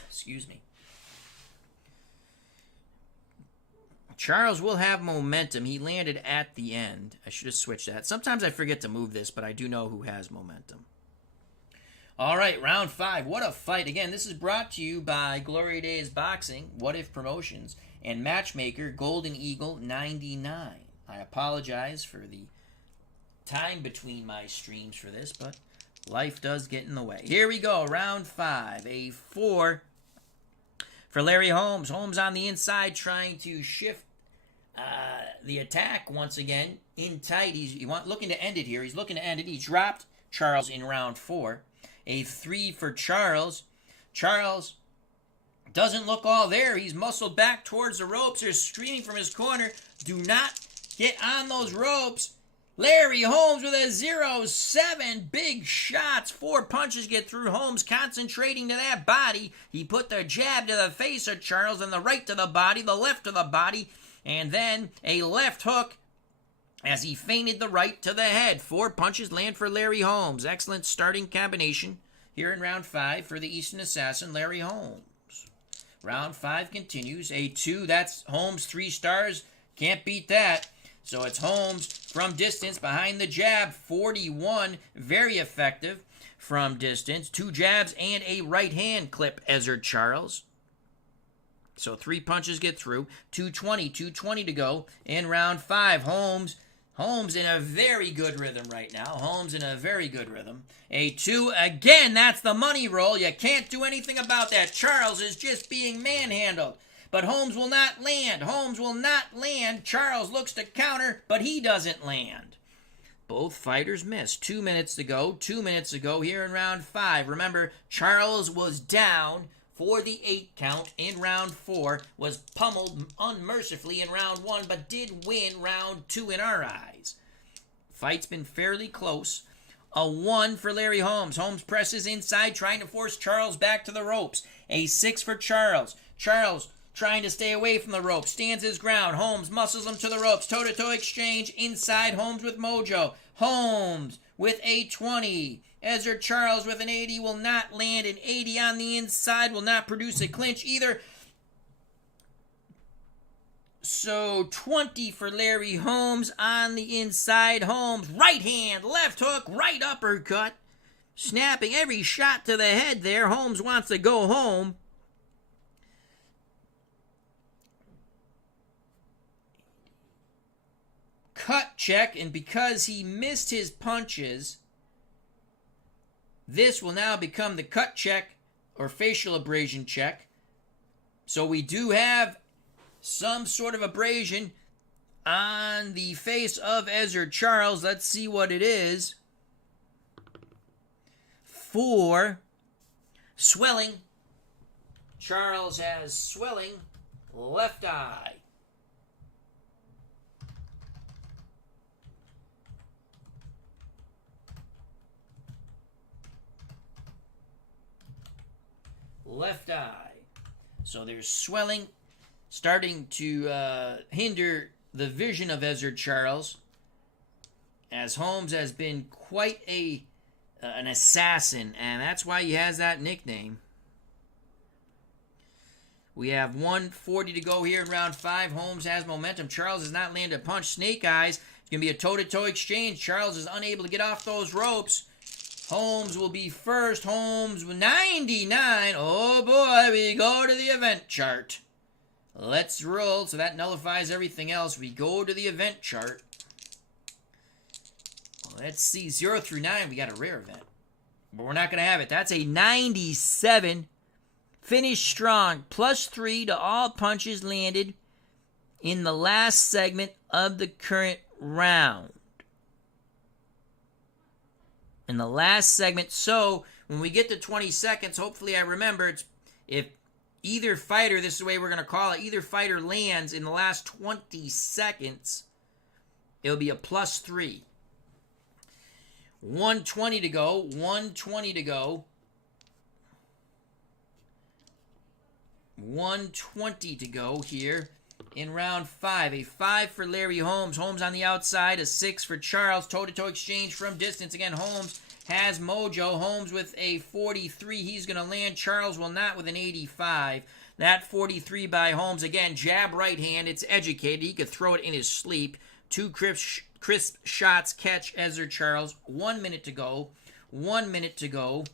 Excuse me. Charles will have momentum. He landed at the end. I should have switched that. Sometimes I forget to move this, but I do know who has momentum. All right, round 5. What a fight. Again, this is brought to you by Glory Days Boxing, What If Promotions, and Matchmaker GoldenEagle99. I apologize for the time between my streams for this, but life does get in the way. Here we go, round 5. A 4 for Larry Holmes. Holmes on the inside trying to shift the attack once again in tight. He's looking to end it here. He's looking to end it. He dropped Charles in round 4. A 3 for Charles. Charles doesn't look all there. He's muscled back towards the ropes. They're screaming from his corner. Do not get on those ropes. Larry Holmes with a 0-7. Big shots. 4 punches get through. Holmes concentrating to that body. He put the jab to the face of Charles and the right to the body, the left to the body, and then a left hook as he feinted the right to the head. 4 punches land for Larry Holmes. Excellent starting combination here in round 5 for the Easton Assassin, Larry Holmes. Round 5 continues. A 2, that's Holmes, 3 stars. Can't beat that. So it's Holmes from distance behind the jab. 41, very effective from distance. 2 jabs and a right hand clip, Ezzard Charles. So 3 punches get through. 220 to go in round 5. Holmes in a very good rhythm right now. Holmes in a very good rhythm. A 2, again, that's the money roll. You can't do anything about that. Charles is just being manhandled. But Holmes will not land. Holmes will not land. Charles looks to counter, but he doesn't land. Both fighters miss. 2 minutes to go. 2 minutes to go here in round 5. Remember, Charles was down for the 8 count in round 4, was pummeled unmercifully in round 1, but did win round 2 in our eyes. Fight's been fairly close. A 1 for Larry Holmes. Holmes presses inside, trying to force Charles back to the ropes. A 6 for Charles. Charles trying to stay away from the ropes, stands his ground. Holmes muscles him to the ropes. Toe-to-toe exchange inside. Holmes with mojo. Holmes with a 20. Ezzard Charles with an 80 will not land. An 80 on the inside will not produce a clinch either. So 20 for Larry Holmes on the inside. Holmes, right hand, left hook, right uppercut. Snapping every shot to the head there. Holmes wants to go home. Cut check, and because he missed his punches, this will now become the cut check or facial abrasion check. So we do have some sort of abrasion on the face of Ezzard Charles. Let's see what it is. 4, swelling. Charles has swelling left eye. Left eye. So there's swelling starting to hinder the vision of Ezzard Charles, as Holmes has been quite an assassin, and that's why he has that nickname. We have 1:40 to go here in round 5. Holmes has momentum. Charles has not landed a punch. Snake eyes. It's going to be a toe-to-toe exchange. Charles is unable to get off those ropes. Holmes will be first. Holmes with 99. Oh boy, we go to the event chart. Let's roll. So that nullifies everything else. We go to the event chart. Let's see. 0 through 9, we got a rare event. But we're not going to have it. That's a 97. Finish strong. +3 to all punches landed in the last segment of the current round. In the last segment. So when we get to 20 seconds, hopefully I remember, it's if either fighter, this is the way we're going to call it, either fighter lands in the last 20 seconds, it'll be a +3. 120 to go. 120 to go. 120 to go here in round 5. A 5 for Larry Holmes. Holmes on the outside. A 6 for Charles. Toe-to-toe exchange from distance. Again, Holmes has mojo. Holmes with a 43. He's going to land. Charles will not with an 85. That 43 by Holmes. Again, jab right hand. It's educated. He could throw it in his sleep. 2 crisp shots catch Ezzard Charles. 1 minute to go. 1 minute to go.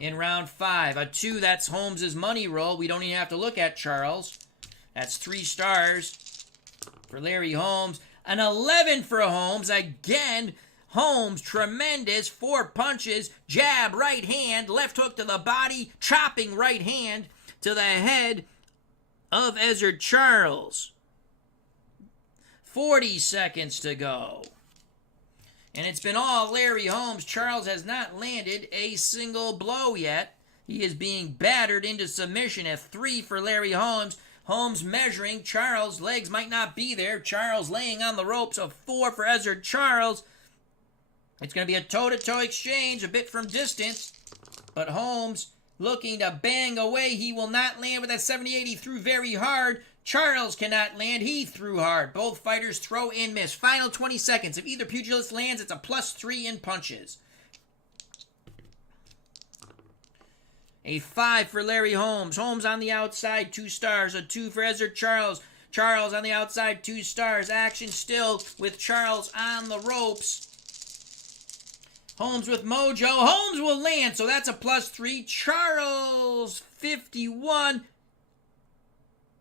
In round 5, a 2, that's Holmes' money roll. We don't even have to look at Charles. That's 3 stars for Larry Holmes. An 11 for Holmes. Again, Holmes, tremendous. 4 punches. Jab, right hand, left hook to the body. Chopping right hand to the head of Ezzard Charles. 40 seconds to go. And it's been all Larry Holmes. Charles has not landed a single blow yet. He is being battered into submission. A 3 for Larry Holmes. Holmes measuring. Charles' legs might not be there. Charles laying on the ropes. A 4 for Ezzard Charles. It's going to be a toe-to-toe exchange, a bit from distance. But Holmes looking to bang away. He will not land with that 78. He threw very hard. Charles cannot land. He threw hard. Both fighters throw and miss. Final 20 seconds. If either pugilist lands, it's a +3 in punches. A 5 for Larry Holmes. Holmes on the outside, 2 stars. A 2 for Ezzard Charles. Charles on the outside, 2 stars. Action still with Charles on the ropes. Holmes with mojo. Holmes will land, so that's a +3. Charles, 51.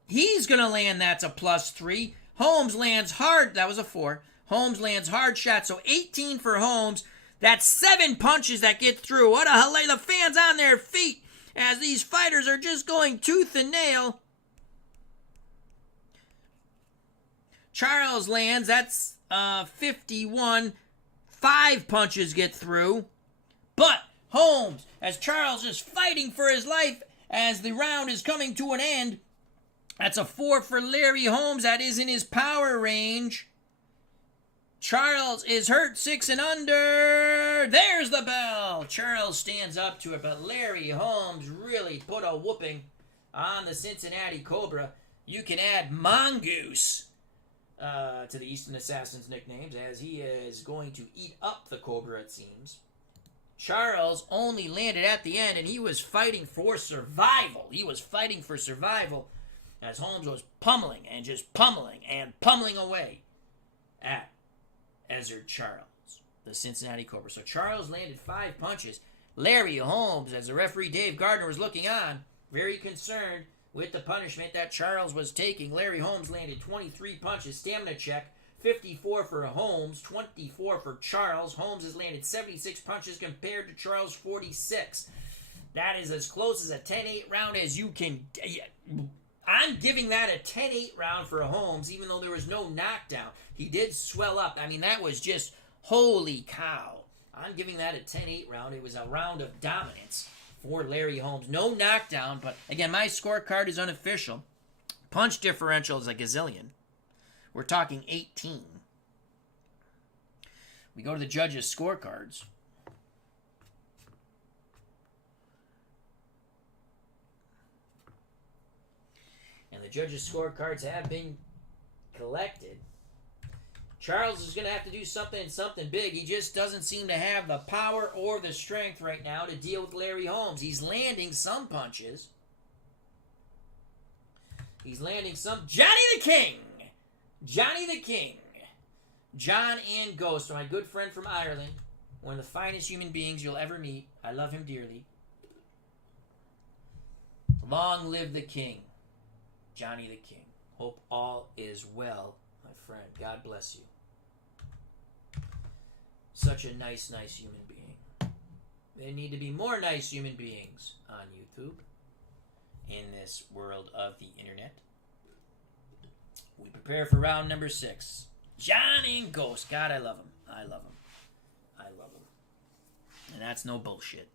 He's going to land, that's a +3. Holmes lands hard. That was a 4. Holmes lands hard shot, so 18 for Holmes. That's 7 punches that get through. What a hilarious. The fans on their feet as these fighters are just going tooth and nail. Charles lands. That's 51. 5 punches get through. But Holmes, as Charles is fighting for his life as the round is coming to an end, that's a 4 for Larry Holmes. That is in his power range. Charles is hurt, 6 and under. There's the bell. Charles stands up to it, but Larry Holmes really put a whooping on the Cincinnati Cobra. You can add Mongoose to the Easton Assassin's nicknames, as he is going to eat up the Cobra, it seems. Charles only landed at the end, and he was fighting for survival. He was fighting for survival as Holmes was pummeling and just pummeling and pummeling away at Ezzard Charles, the Cincinnati Cobra. So Charles landed 5 punches. Larry Holmes, as the referee Dave Gardner was looking on, very concerned with the punishment that Charles was taking. Larry Holmes landed 23 punches. Stamina check, 54 for Holmes, 24 for Charles. Holmes has landed 76 punches compared to Charles' 46. That is as close as a 10-8 round as you can. I'm giving that a 10-8 round for Holmes, even though there was no knockdown. He did swell up. I mean, that was just holy cow. I'm giving that a 10-8 round. It was a round of dominance for Larry Holmes. No knockdown, but again, my scorecard is unofficial. Punch differential is a gazillion. We're talking 18. We go to the judges' scorecards. And the judges' scorecards have been collected. Charles is going to have to do something big. He just doesn't seem to have the power or the strength right now to deal with Larry Holmes. He's landing some punches. He's landing some. Johnny the King! Johnny the King. John and Ghost, my good friend from Ireland. One of the finest human beings you'll ever meet. I love him dearly. Long live the King. Johnny the King. Hope all is well, my friend. God bless you. Such a nice human being. There need to be more nice human beings on YouTube in this world of the internet. We prepare for round number 6. Johnny and Ghost. God, I love him. I love him. I love him. And that's no bullshit.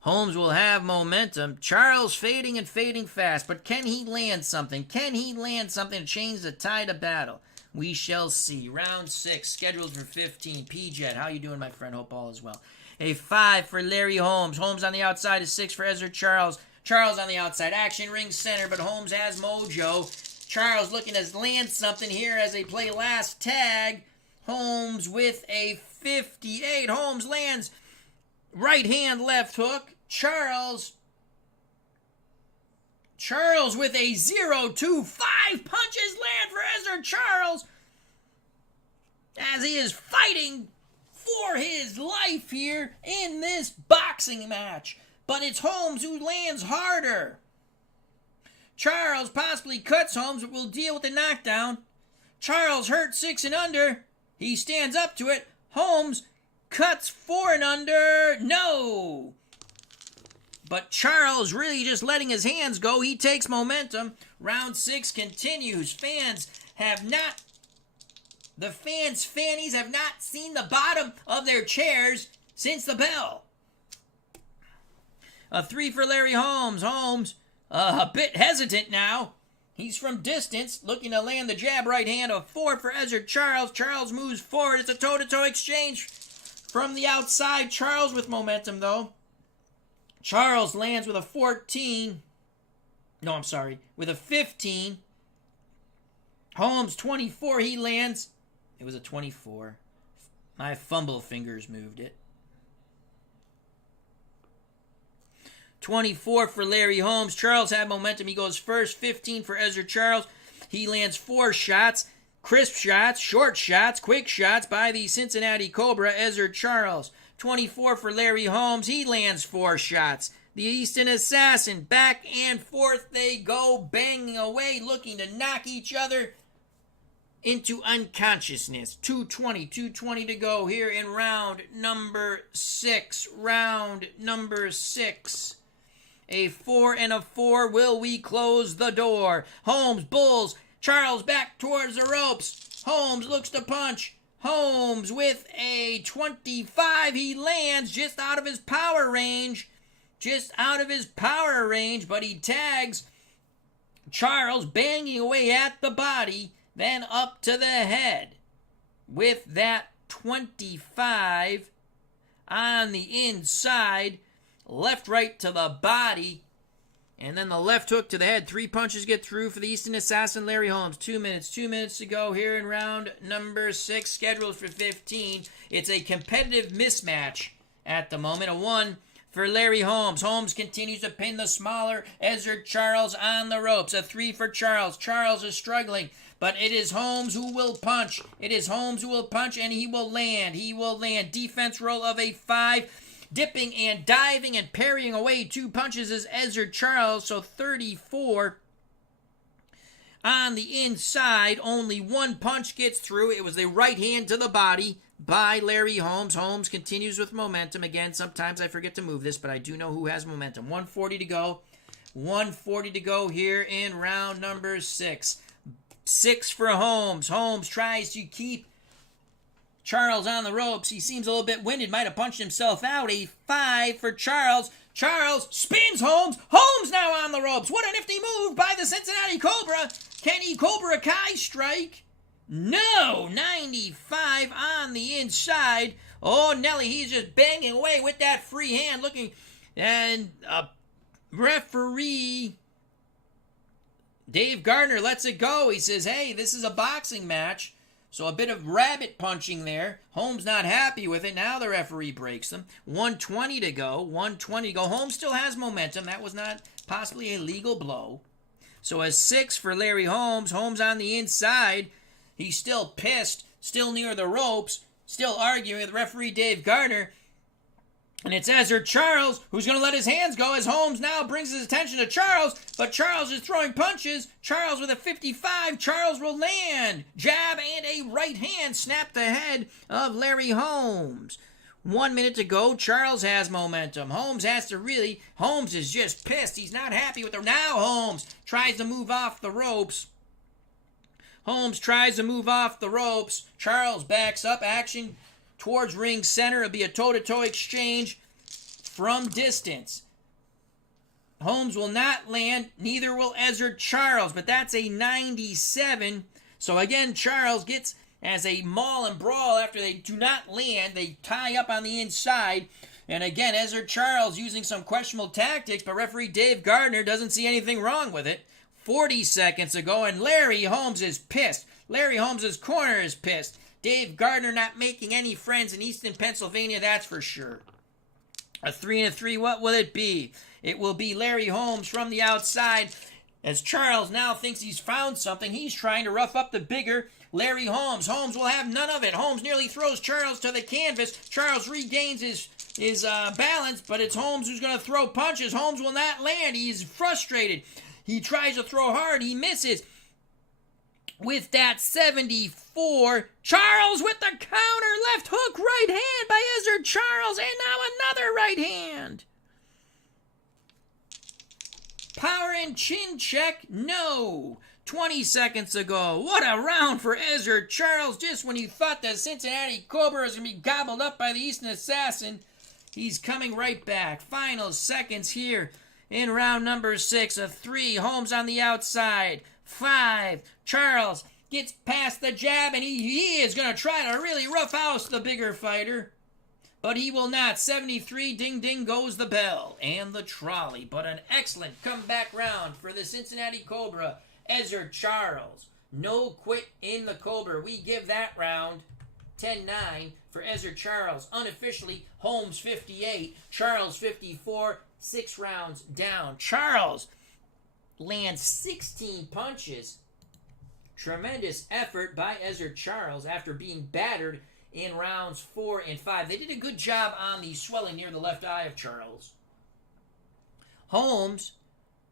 Holmes will have momentum. Charles fading and fading fast. But can he land something? Can he land something to change the tide of battle? We shall see. Round 6, scheduled for 15. P-Jet, how you doing, my friend? Hope all is well. A 5 for Larry Holmes. Holmes on the outside is 6 for Ezzard Charles. Charles on the outside. Action ring center, but Holmes has mojo. Charles looking to land something here as they play last tag. Holmes with a 58. Holmes lands right hand, left hook. Charles with a 0-2. 5 punches land for Ezzard Charles as he is fighting for his life here in this boxing match. But it's Holmes who lands harder. Charles possibly cuts Holmes, but will deal with the knockdown. Charles hurt 6 and under. He stands up to it. Holmes cuts 4 and under. No. But Charles really just letting his hands go. He takes momentum. Round 6 continues. The fans' fannies have not seen the bottom of their chairs since the bell. A 3 for Larry Holmes. Holmes a bit hesitant now. He's from distance, looking to land the jab right hand. A 4 for Ezzard Charles. Charles moves forward. It's a toe-to-toe exchange from the outside. Charles with momentum, though. Charles lands with a 14. No, I'm sorry. With a 15. Holmes, 24. He lands. It was a 24. My fumble fingers moved it. 24 for Larry Holmes. Charles had momentum. He goes first. 15 for Ezzard Charles. He lands 4 shots. Crisp shots, short shots, quick shots by the Cincinnati Cobra, Ezzard Charles. 24 for Larry Holmes. He lands 4 shots. The Easton Assassin, back and forth they go, banging away, looking to knock each other into unconsciousness. 220 to go here in round number 6. Round number 6. A 4 and a 4. Will we close the door? Holmes, Bulls, Charles back towards the ropes. Holmes looks to punch. Holmes with a 25. He lands just out of his power range. Just out of his power range, but he tags Charles, banging away at the body, then up to the head with that 25 on the inside, left, right to the body, and then the left hook to the head. 3 punches get through for the Easton Assassin, Larry Holmes. 2 minutes to go here in round number 6, scheduled for 15. It's a competitive mismatch at the moment. A 1 for Larry Holmes. Holmes continues to pin the smaller Ezzard Charles on the ropes. A 3 for Charles. Charles is struggling, but it is Holmes who will punch. It is Holmes who will punch, and he will land. He will land. Defense roll of a 5. Dipping and diving and parrying away 2 punches is Ezzard Charles, so 34 on the inside. Only 1 punch gets through. It was the right hand to the body by Larry Holmes. Holmes continues with momentum. Again, sometimes I forget to move this, but I do know who has momentum. 140 to go. 140 to go here in round number 6. 6 for Holmes. Holmes tries to keep Charles on the ropes. He seems a little bit winded. Might have punched himself out. A 5 for Charles. Charles spins Holmes. Holmes now on the ropes. What a nifty move by the Cincinnati Cobra. Can he Cobra Kai strike? No, 95 on the inside. Oh, Nelly, he's just banging away with that free hand, looking, and referee Dave Gardner lets it go. He says, hey, this is a boxing match. So a bit of rabbit punching there. Holmes not happy with it. Now the referee breaks them. 120 to go. 120 to go. Holmes still has momentum. That was not possibly a legal blow. So a 6 for Larry Holmes. Holmes on the inside. He's still pissed, still near the ropes, still arguing with referee Dave Gardner. And it's Ezzard Charles who's going to let his hands go as Holmes now brings his attention to Charles. But Charles is throwing punches. Charles with a 55. Charles will land. Jab and a right hand snap the head of Larry Holmes. 1 minute to go. Charles has momentum. Holmes has to really... Holmes is just pissed. He's not happy with it. Now Holmes tries to move off the ropes. Holmes tries to move off the ropes. Charles backs up. Action towards ring center. It'll be a toe-to-toe exchange from distance. Holmes will not land. Neither will Ezzard Charles. But that's a 97. So again, Charles gets as a maul and brawl after they do not land. They tie up on the inside. And again, Ezzard Charles using some questionable tactics. But referee Dave Gardner doesn't see anything wrong with it. 40 seconds ago, and Larry Holmes is pissed. Larry Holmes' corner is pissed. Dave Gardner not making any friends in Easton, Pennsylvania, that's for sure. A 3 and a 3, what will it be? It will be Larry Holmes from the outside. As Charles now thinks he's found something, he's trying to rough up the bigger Larry Holmes. Holmes will have none of it. Holmes nearly throws Charles to the canvas. Charles regains his balance, but it's Holmes who's going to throw punches. Holmes will not land. He's frustrated. He tries to throw hard. He misses. With that 74, Charles with the counter. Left hook, right hand by Ezzard Charles. And now another right hand. Power and chin check. No. 20 seconds ago. What a round for Ezzard Charles. Just when you thought the Cincinnati Cobra was going to be gobbled up by the Easton Assassin, he's coming right back. Final seconds here. In round number 6, a 3, Holmes on the outside. 5, Charles gets past the jab, and he is going to try to really roughhouse the bigger fighter. But he will not. 73, ding ding goes the bell and the trolley. But an excellent comeback round for the Cincinnati Cobra. Ezzard Charles. No quit in the Cobra. We give that round 10-9 for Ezzard Charles. Unofficially, Holmes 58, Charles 54. 6 rounds down. Charles lands 16 punches. Tremendous effort by Ezzard Charles after being battered in rounds 4 and 5. They did a good job on the swelling near the left eye of Charles. Holmes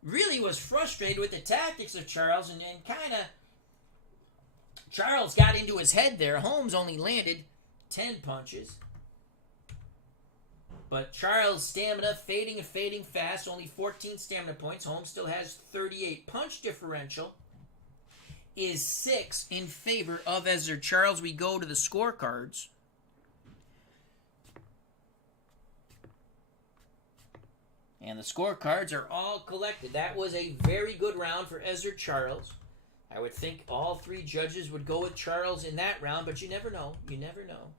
really was frustrated with the tactics of Charles and kind of... Charles got into his head there. Holmes only landed 10 punches. But Charles' stamina fading and fading fast. Only 14 stamina points. Holmes still has 38. Punch differential is 6 in favor of Ezzard Charles. We go to the scorecards. And the scorecards are all collected. That was a very good round for Ezzard Charles. I would think all 3 judges would go with Charles in that round, but you never know. You never know.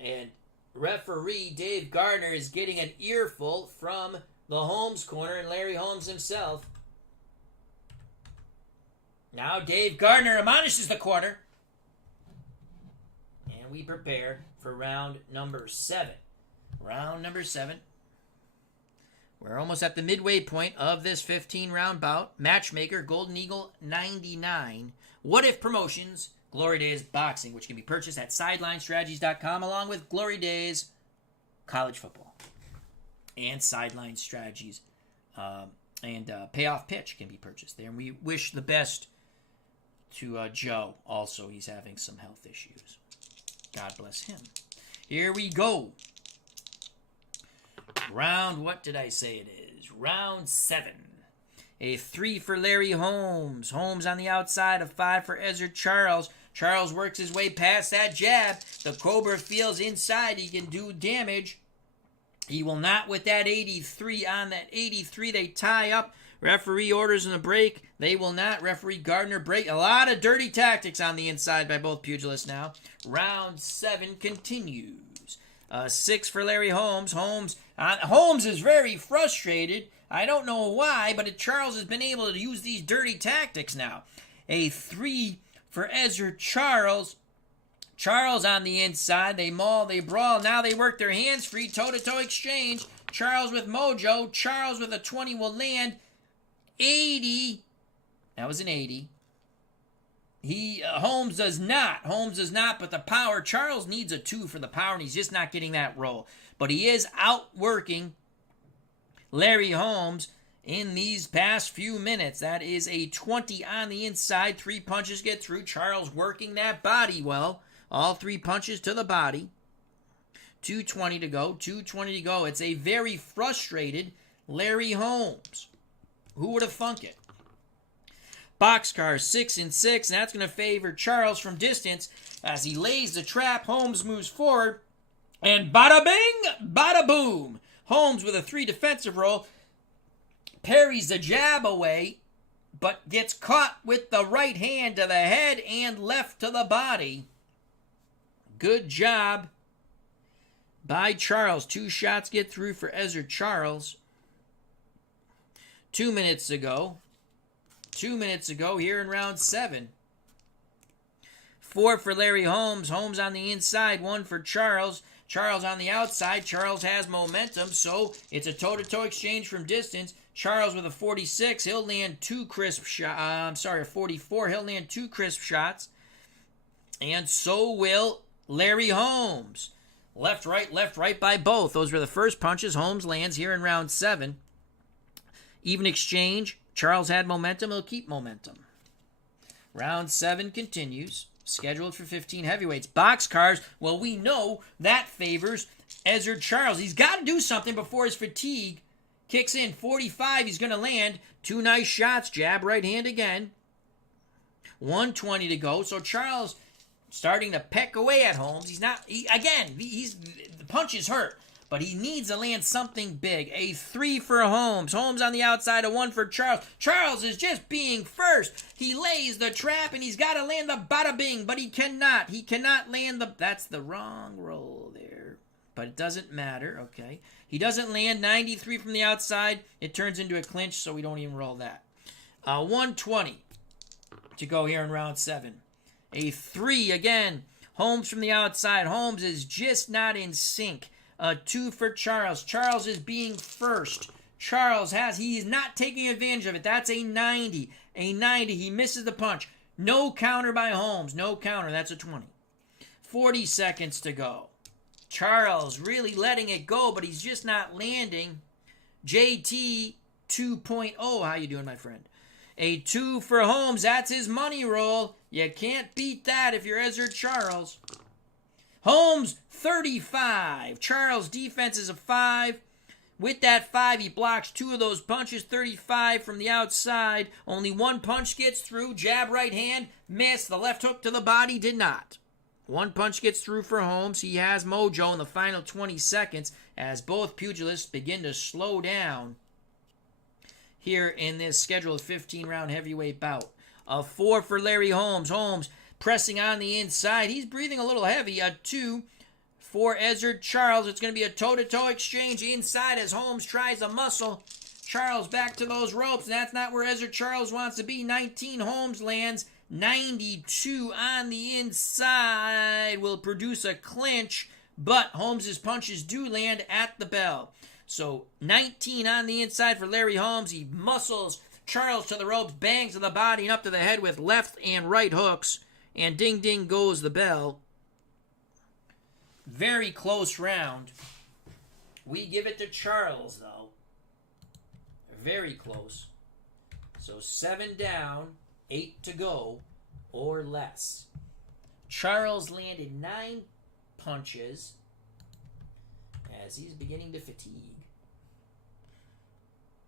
And referee Dave Gardner is getting an earful from the Holmes corner and Larry Holmes himself. Now Dave Gardner admonishes the corner. And we prepare for round number 7. Round number 7. We're almost at the midway point of this 15-round bout. Matchmaker GoldenEagle99. What If Promotions, Glory Days Boxing, which can be purchased at SidelineStrategies.com along with Glory Days College Football and Sideline Strategies and Payoff Pitch can be purchased there. And we wish the best to Joe. Also, he's having some health issues. God bless him. Here we go. Round, what did I say it is? Round 7. A 3 for Larry Holmes. Holmes on the outside, a 5 for Ezzard Charles. Charles works his way past that jab. The Cobra feels inside. He can do damage. He will not with that 83. On that 83, they tie up. Referee orders in the break. They will not. Referee Gardner break. A lot of dirty tactics on the inside by both pugilists now. Round 7 continues. 6 for Larry Holmes. Holmes is very frustrated. I don't know why, but Charles has been able to use these dirty tactics now. A 3 for Ezzard Charles. Charles on the inside. They maul, they brawl. Now they work their hands free. Toe-to-toe exchange. Charles with mojo. Charles with a 20 will land. 80. That was an 80. Holmes does not. Holmes does not, but the power. Charles needs a 2 for the power, and he's just not getting that roll. But he is outworking Larry Holmes in these past few minutes. That is a 20 on the inside. 3 punches get through. Charles working that body well. All 3 punches to the body. 2:20 to go. 2:20 to go. It's a very frustrated Larry Holmes. Who would have thunk it? Boxcar 6 and 6, and that's going to favor Charles from distance as he lays the trap. Holmes moves forward, and bada bing, bada boom. Holmes with a 3 defensive roll parries the jab away, but gets caught with the right hand to the head and left to the body. Good job by Charles. 2 shots get through for Ezzard Charles. 2 minutes ago. 2 minutes ago here in round 7. 4 for Larry Holmes. Holmes on the inside. 1 for Charles. Charles on the outside. Charles has momentum, so it's a toe-to-toe exchange from distance. Charles with a 46. He'll land 2 crisp shots. A 44. He'll land 2 crisp shots. And so will Larry Holmes. Left, right by both. Those were the first punches. Holmes lands here in round 7. Even exchange. Charles had momentum. He'll keep momentum. Round 7 continues. Scheduled for 15 heavyweights. Boxcars, well, we know that favors Ezzard Charles. He's got to do something before his fatigue kicks in. 45, he's going to land. 2 nice shots. Jab, right hand again. 1:20 to go. So Charles starting to peck away at Holmes. The punches hurt. But he needs to land something big. A 3 for Holmes. Holmes on the outside, a 1 for Charles. Charles is just being first. He lays the trap, and he's got to land the bada bing, but he cannot. He cannot land the... That's the wrong roll there. But it doesn't matter, okay. He doesn't land 93 from the outside. It turns into a clinch, so we don't even roll that. 1:20 to go here in round 7. A 3 again. Holmes from the outside. Holmes is just not in sync A 2 for Charles. Charles is being first. He is not taking advantage of it. That's a 90. A 90. He misses the punch. No counter by Holmes. No counter. That's a 20. 40 seconds to go. Charles really letting it go, but he's just not landing. JT 2.0. How you doing, my friend? A 2 for Holmes. That's his money roll. You can't beat that if you're Ezzard Charles. Holmes, 35. Charles' defense is a 5. With that 5, he blocks 2 of those punches. 35 from the outside. Only 1 punch gets through. Jab right hand. Missed. The left hook to the body did not. 1 punch gets through for Holmes. He has mojo in the final 20 seconds as both pugilists begin to slow down here in this scheduled 15-round heavyweight bout. A 4 for Larry Holmes. Holmes pressing on the inside. He's breathing a little heavy. A 2 for Ezzard Charles. It's going to be a toe-to-toe exchange inside as Holmes tries to muscle Charles back to those ropes. That's not where Ezzard Charles wants to be. 19 Holmes lands. 92 on the inside will produce a clinch, but Holmes' punches do land at the bell. So 19 on the inside for Larry Holmes. He muscles Charles to the ropes, bangs to the body and up to the head with left and right hooks, and ding ding goes the bell. Very close round. We give it to Charles, though. Very close. So 7 down, 8 to go, or less. Charles landed 9 punches as he's beginning to fatigue.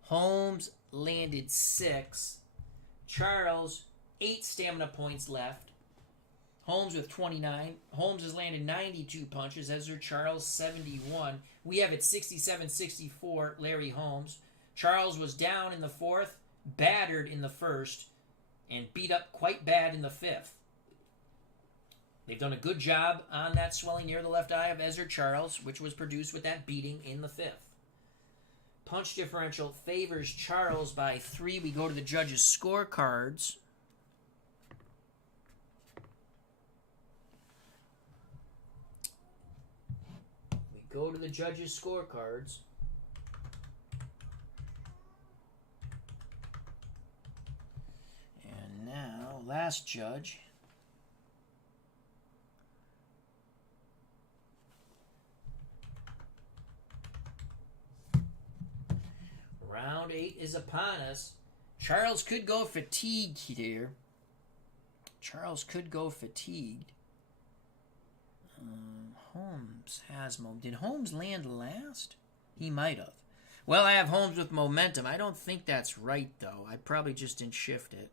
Holmes landed 6. Charles, 8 stamina points left. Holmes with 29. Holmes has landed 92 punches. Ezzard Charles, 71. We have it 67-64, Larry Holmes. Charles was down in the 4th, battered in the 1st, and beat up quite bad in the 5th. They've done a good job on that swelling near the left eye of Ezzard Charles, which was produced with that beating in the 5th. Punch differential favors Charles by 3. We go to the judges' scorecards. Go to the judges' scorecards. And now, last judge. Round 8 is upon us. Charles could go fatigued here. Charles could go fatigued. Holmes has momentum. Did Holmes land last? He might have. Well, I have Holmes with momentum. I don't think that's right, though. I probably just didn't shift it.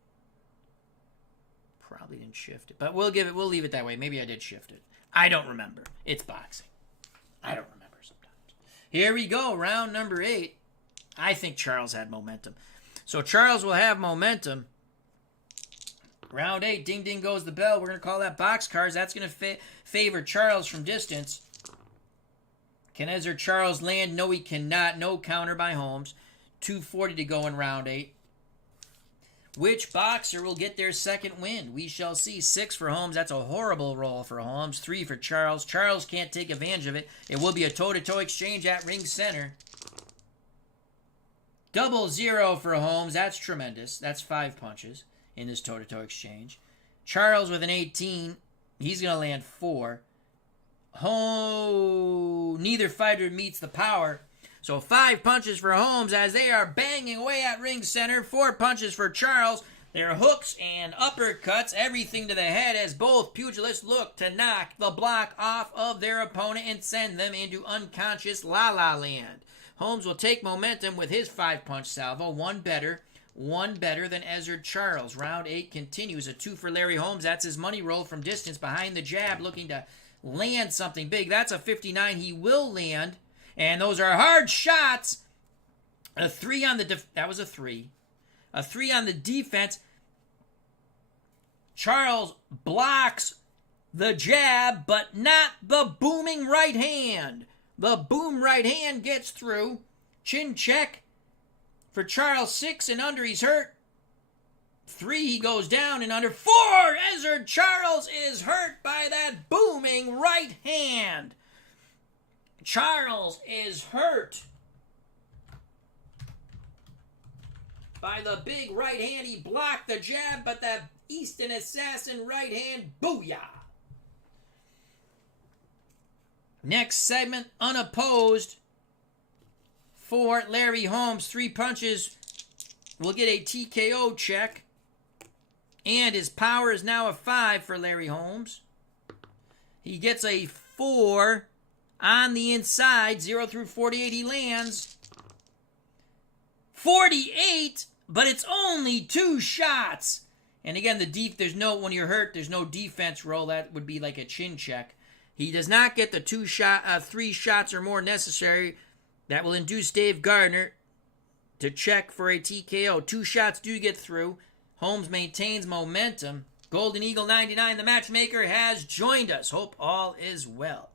But we'll leave it that way. Maybe I did shift it. I don't remember. It's boxing. I don't remember sometimes. Here we go. Round number 8. I think Charles had momentum. So Charles will have momentum. Round 8, ding ding goes the bell. We're going to call that box cars. That's going to favor Charles from distance. Can Ezzard Charles land? No, he cannot. No counter by Holmes. 2:40 to go in round 8. Which boxer will get their second win? We shall see. 6 for Holmes. That's a horrible roll for Holmes. 3 for Charles. Charles can't take advantage of it. It will be a toe-to-toe exchange at ring center. 0-0 for Holmes. That's tremendous. That's 5 punches in this toe-to-toe exchange. Charles with an 18. He's going to land 4. Neither fighter meets the power. So 5 punches for Holmes as they are banging away at ring center. 4 punches for Charles. Their hooks and uppercuts, everything to the head as both pugilists look to knock the block off of their opponent and send them into unconscious la-la land. Holmes will take momentum with his 5-punch salvo. One better than Ezzard Charles. Round 8 continues. A 2 for Larry Holmes. That's his money roll from distance behind the jab, looking to land something big. That's a 59. He will land. And those are hard shots. A 3 on the... that was a 3. A 3 on the defense. Charles blocks the jab, but not the booming right hand. The boom right hand gets through. Chin check for Charles. 6 and under, he's hurt. 3, he goes down and under. 4, Ezzard Charles is hurt by that booming right hand. Charles is hurt by the big right hand. He blocked the jab, but the Easton assassin right hand, booyah. Next segment, unopposed for Larry Holmes. 3 punches will get a TKO check. And his power is now a 5 for Larry Holmes. He gets a 4 on the inside. 0 through 48 he lands. 48, but it's only 2 shots. And again, there's no, when you're hurt, there's no defense roll. That would be like a chin check. He does not get the 3 shots or more necessary. That will induce Dave Gardner to check for a TKO. 2 shots do get through. Holmes maintains momentum. GoldenEagle99, the matchmaker, has joined us. Hope all is well.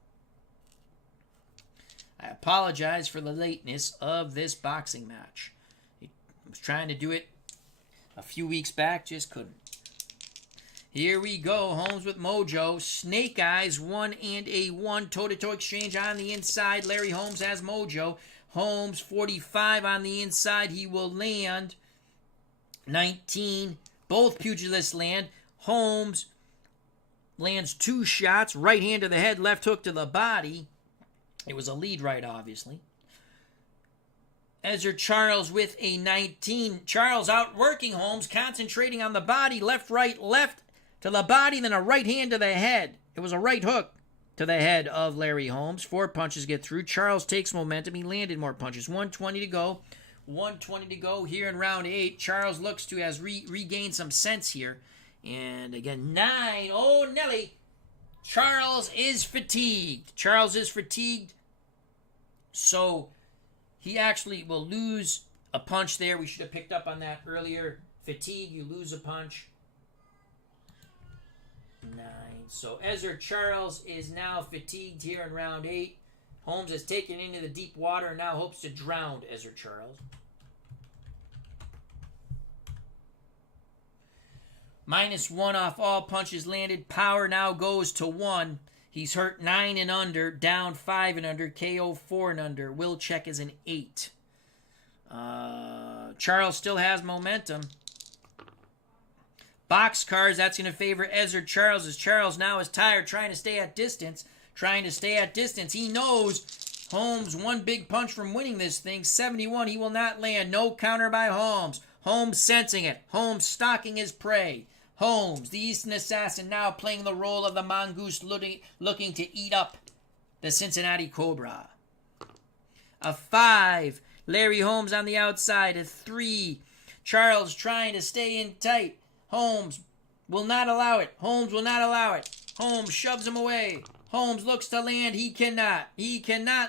I apologize for the lateness of this boxing match. I was trying to do it a few weeks back, just couldn't. Here we go. Holmes with Mojo. Snake Eyes, 1 and a 1. Toe-to-toe exchange on the inside. Larry Holmes has Mojo. Holmes, 45 on the inside. He will land 19. Both pugilists land. Holmes lands 2 shots. Right hand to the head, left hook to the body. It was a lead right, obviously. Ezzard Charles with a 19. Charles outworking Holmes, concentrating on the body. Left, right, left to the body, then a right hand to the head. It was a right hook to the head of Larry Holmes. 4 punches get through. Charles takes momentum. He landed more punches. 120 to go. 120 to go here in round 8. Charles looks to has regained some sense here. And again, 9. Oh, Nelly. Charles is fatigued. Charles is fatigued. So he actually will lose a punch there. We should have picked up on that earlier. Fatigue, you lose a punch. 9. So Ezzard Charles is now fatigued here in round 8. Holmes has taken into the deep water and now hopes to drown Ezzard Charles. -1 off all punches landed. Power now goes to 1. He's hurt 9 and under, down 5 and under, KO 4 and under. Will check is an 8. Charles still has momentum. Box cars, that's going to favor Ezzard Charles, as Charles now is tired, trying to stay at distance. He knows Holmes 1 big punch from winning this thing. 71, he will not land. No counter by Holmes. Holmes sensing it. Holmes stalking his prey. Holmes, the Easton assassin, now playing the role of the mongoose looking to eat up the Cincinnati Cobra. A 5. Larry Holmes on the outside. A 3. Charles trying to stay in tight. Holmes will not allow it. Holmes shoves him away. Holmes looks to land. He cannot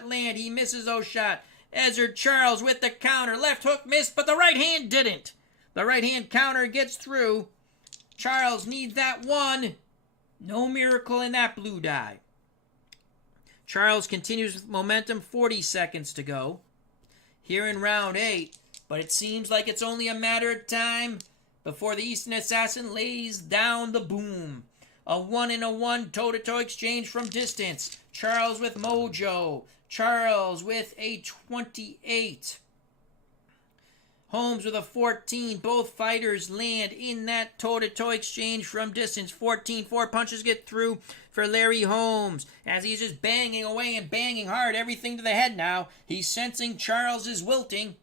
land. He misses those shot. Ezzard Charles with the counter. Left hook missed, but the right hand didn't. The right hand counter gets through. Charles needs that 1. No miracle in that blue die. Charles continues with momentum. 40 seconds to go here in round 8. But it seems like it's only a matter of time before the Easton assassin lays down the boom. A 1 and a 1 toe-to-toe exchange from distance. Charles with Mojo. Charles with a 28. Holmes with a 14. Both fighters land in that toe-to-toe exchange from distance. 14. 4 punches get through for Larry Holmes as he's just banging away and banging hard. Everything to the head now. He's sensing Charles is wilting.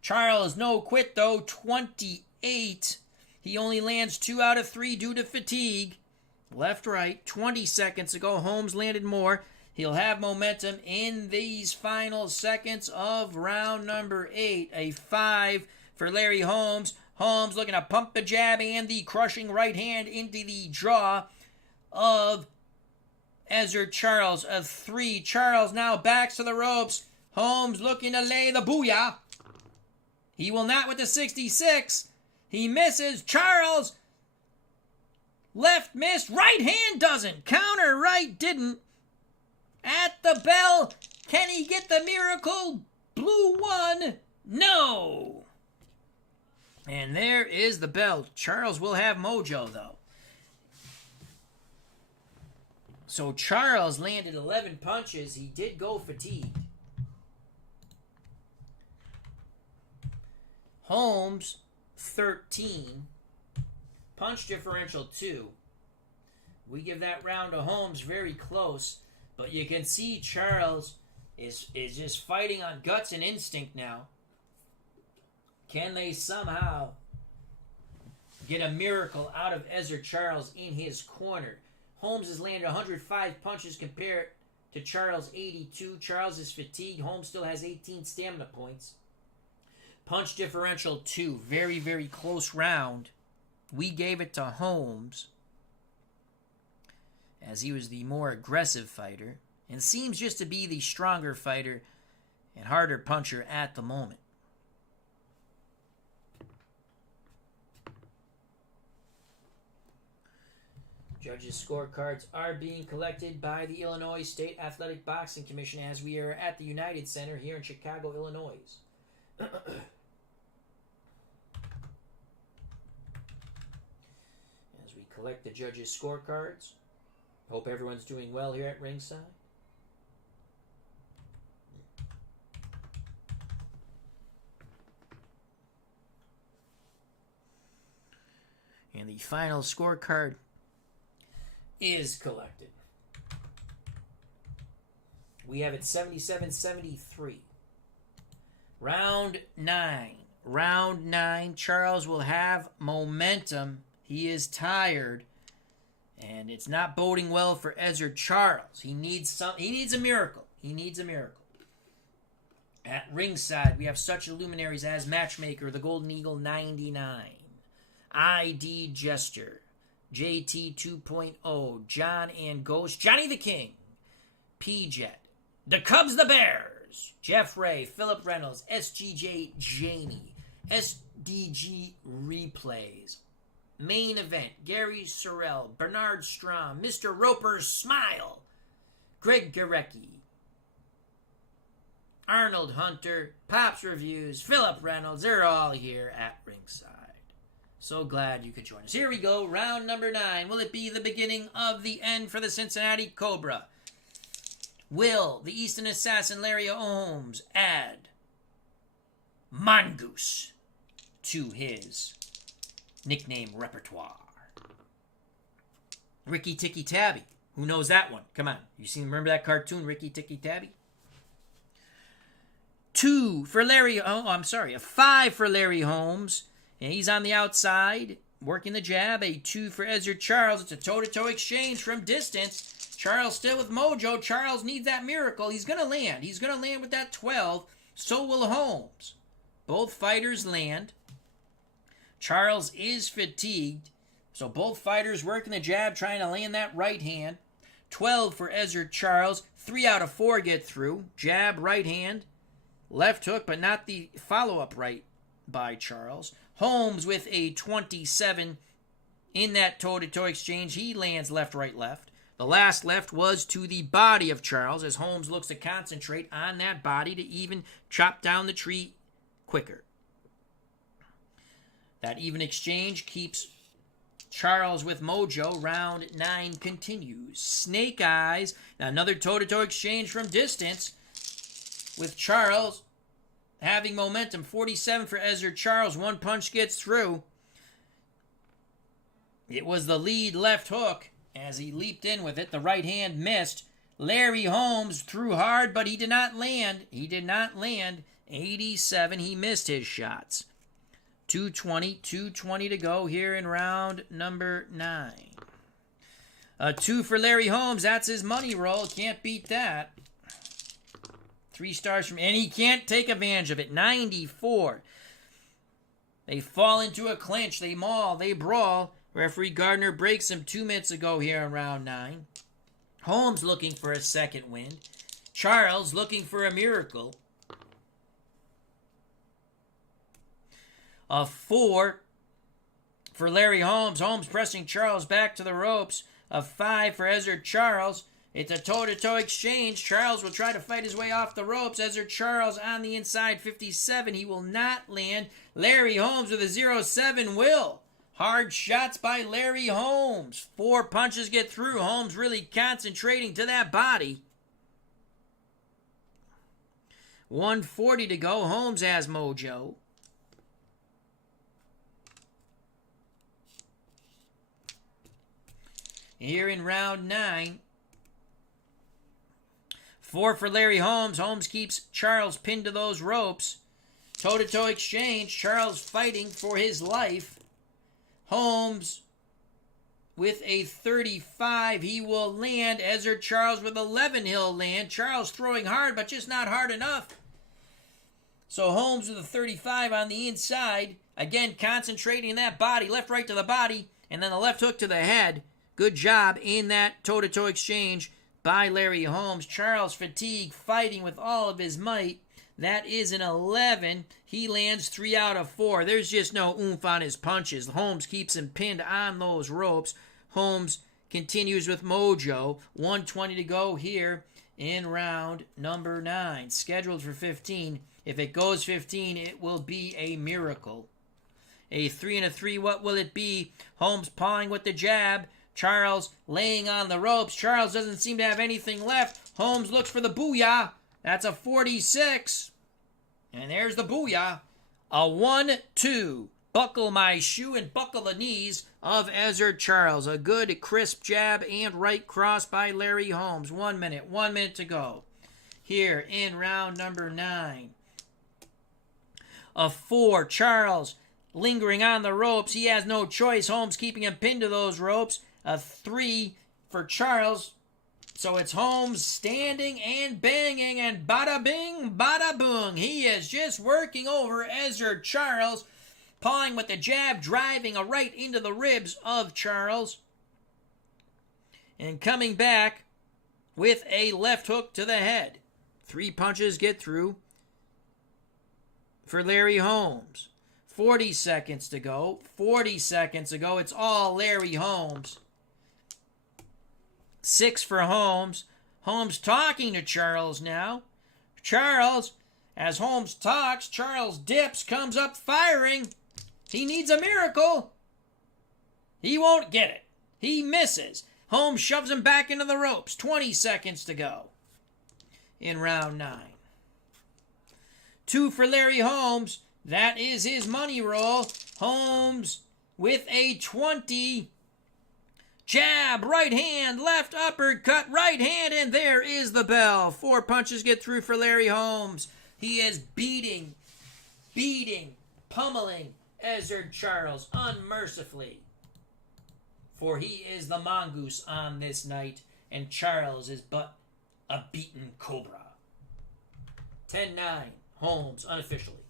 Charles no quit though. 28. He only lands 2 out of 3 due to fatigue. Left, right. 20 seconds ago, Holmes landed more. He'll have momentum in these final seconds of round number 8. A 5 for Larry Holmes. Holmes looking to pump the jab and the crushing right hand into the jaw of Ezzard Charles. A 3. Charles now backs to the ropes. Holmes looking to lay the booyah. He will not with the 66. He misses. Charles. Left missed. Right hand doesn't. Counter right didn't. At the bell. Can he get the miracle? Blue 1. No. And there is the bell. Charles will have Mojo, though. So Charles landed 11 punches. He did go fatigued. Holmes, 13. Punch differential, 2. We give that round to Holmes, very close. But you can see Charles is just fighting on guts and instinct now. Can they somehow get a miracle out of Ezzard Charles in his corner? Holmes has landed 105 punches compared to Charles' 82. Charles is fatigued. Holmes still has 18 stamina points. Punch differential 2. Very, very close round. We gave it to Holmes, as he was the more aggressive fighter and seems just to be the stronger fighter and harder puncher at the moment. Judges' scorecards are being collected by the Illinois State Athletic Boxing Commission as we are at the United Center here in Chicago, Illinois. As we collect the judges' scorecards, hope everyone's doing well here at ringside. And the final scorecard is collected. We have it 77-73. Round 9. Round 9. Charles will have momentum. He is tired. And it's not boding well for Ezzard Charles. He needs a miracle. He needs a miracle. At ringside, we have such luminaries as Matchmaker, the GoldenEagle99, ID Jester, JT 2.0, John and Ghost, Johnny the King, P-Jet, the Cubs the Bears, Jeff Ray, Philip Reynolds, SGJ Jamie, SDG Replays, Main Event, Gary Sorrell, Bernard Strom, Mr. Roper's Smile, Greg Gorecki, Arnold Hunter, Pops Reviews, Philip Reynolds, they're all here at ringside. So glad you could join us. Here we go, round number 9. Will it be the beginning of the end for the Cincinnati Cobra? Will the Easton assassin Larry Holmes add Mongoose to his nickname repertoire? Ricky Tikki Tabby. Who knows that one? Come on. Remember that cartoon, Ricky Tikki Tabby? 2 for Larry. A 5 for Larry Holmes. And he's on the outside, working the jab. A 2 for Ezzard Charles. It's a toe-to-toe exchange from distance. Charles still with mojo. Charles needs that miracle. He's going to land. He's going to land with that 12. So will Holmes. Both fighters land. Charles is fatigued. So both fighters working the jab, trying to land that right hand. 12 for Ezzard Charles. 3 out of 4 get through. Jab, right hand. Left hook, but not the follow-up right by Charles. Holmes with a 27 in that toe-to-toe exchange. He lands left, right, left. The last left was to the body of Charles as Holmes looks to concentrate on that body to even chop down the tree quicker. That even exchange keeps Charles with mojo. Round 9 continues. Snake Eyes. Now another toe-to-toe exchange from distance with Charles having momentum. 47 for Ezzard Charles. One punch gets through. It was the lead left hook as he leaped in with it. The right hand missed. Larry Holmes threw hard, but he did not land. 87. He missed his shots. 220 to go here in round number 9. A 2 for Larry Holmes. That's his money roll. Can't beat that. 3 stars from, and he can't take advantage of it. 94. They fall into a clinch. They maul. They brawl. Referee Gardner breaks him 2 minutes ago here in round 9. Holmes looking for a second win. Charles looking for a miracle. A 4 for Larry Holmes. Holmes pressing Charles back to the ropes. A 5 for Ezzard Charles. It's a toe-to-toe exchange. Charles will try to fight his way off the ropes. Ezzard Charles on the inside, 57. He will not land. Larry Holmes with a 0-7 will. Hard shots by Larry Holmes. 4 punches get through. Holmes really concentrating to that body. 140 to go. Holmes has mojo. Here in round 9. 4 for Larry Holmes. Holmes keeps Charles pinned to those ropes. Toe-to-toe exchange. Charles fighting for his life. Holmes with a 35. He will land. Ezzard Charles with 11. He'll land. Charles throwing hard, but just not hard enough. So Holmes with a 35 on the inside. Again, concentrating that body. Left, right to the body. And then the left hook to the head. Good job in that toe-to-toe exchange by Larry Holmes. Charles fatigue, fighting with all of his might. That is an 11. He lands 3 out of 4. There's just no oomph on his punches. Holmes keeps him pinned on those ropes. Holmes continues with mojo. 120 to go here in round number 9. Scheduled for 15. If it goes 15, it will be a miracle. A 3 and a 3, what will it be? Holmes pawing with the jab. Charles laying on the ropes. Charles doesn't seem to have anything left. Holmes looks for the booyah. That's a 46. And there's the booyah. A 1-2. Buckle my shoe and buckle the knees of Ezzard Charles. A good crisp jab and right cross by Larry Holmes. 1 minute. 1 minute to go. Here in round number 9. A 4. Charles lingering on the ropes. He has no choice. Holmes keeping him pinned to those ropes. A 3 for Charles. So it's Holmes standing and banging, and bada bing, bada boom. He is just working over Ezzard Charles, pawing with the jab, driving a right into the ribs of Charles, and coming back with a left hook to the head. 3 punches get through for Larry Holmes. 40 seconds to go. 40 seconds to go. It's all Larry Holmes. 6 for Holmes. Holmes talking to Charles now. Charles, as Holmes talks, Charles dips, comes up firing. He needs a miracle. He won't get it. He misses. Holmes shoves him back into the ropes. 20 seconds to go in round 9. 2 for Larry Holmes. That is his money roll. Holmes with a 20. Jab, right hand, left uppercut, right hand, and there is the bell. 4 punches get through for Larry Holmes. He is beating, pummeling Ezzard Charles unmercifully. For he is the mongoose on this night, and Charles is but a beaten cobra. 10-9, Holmes unofficially.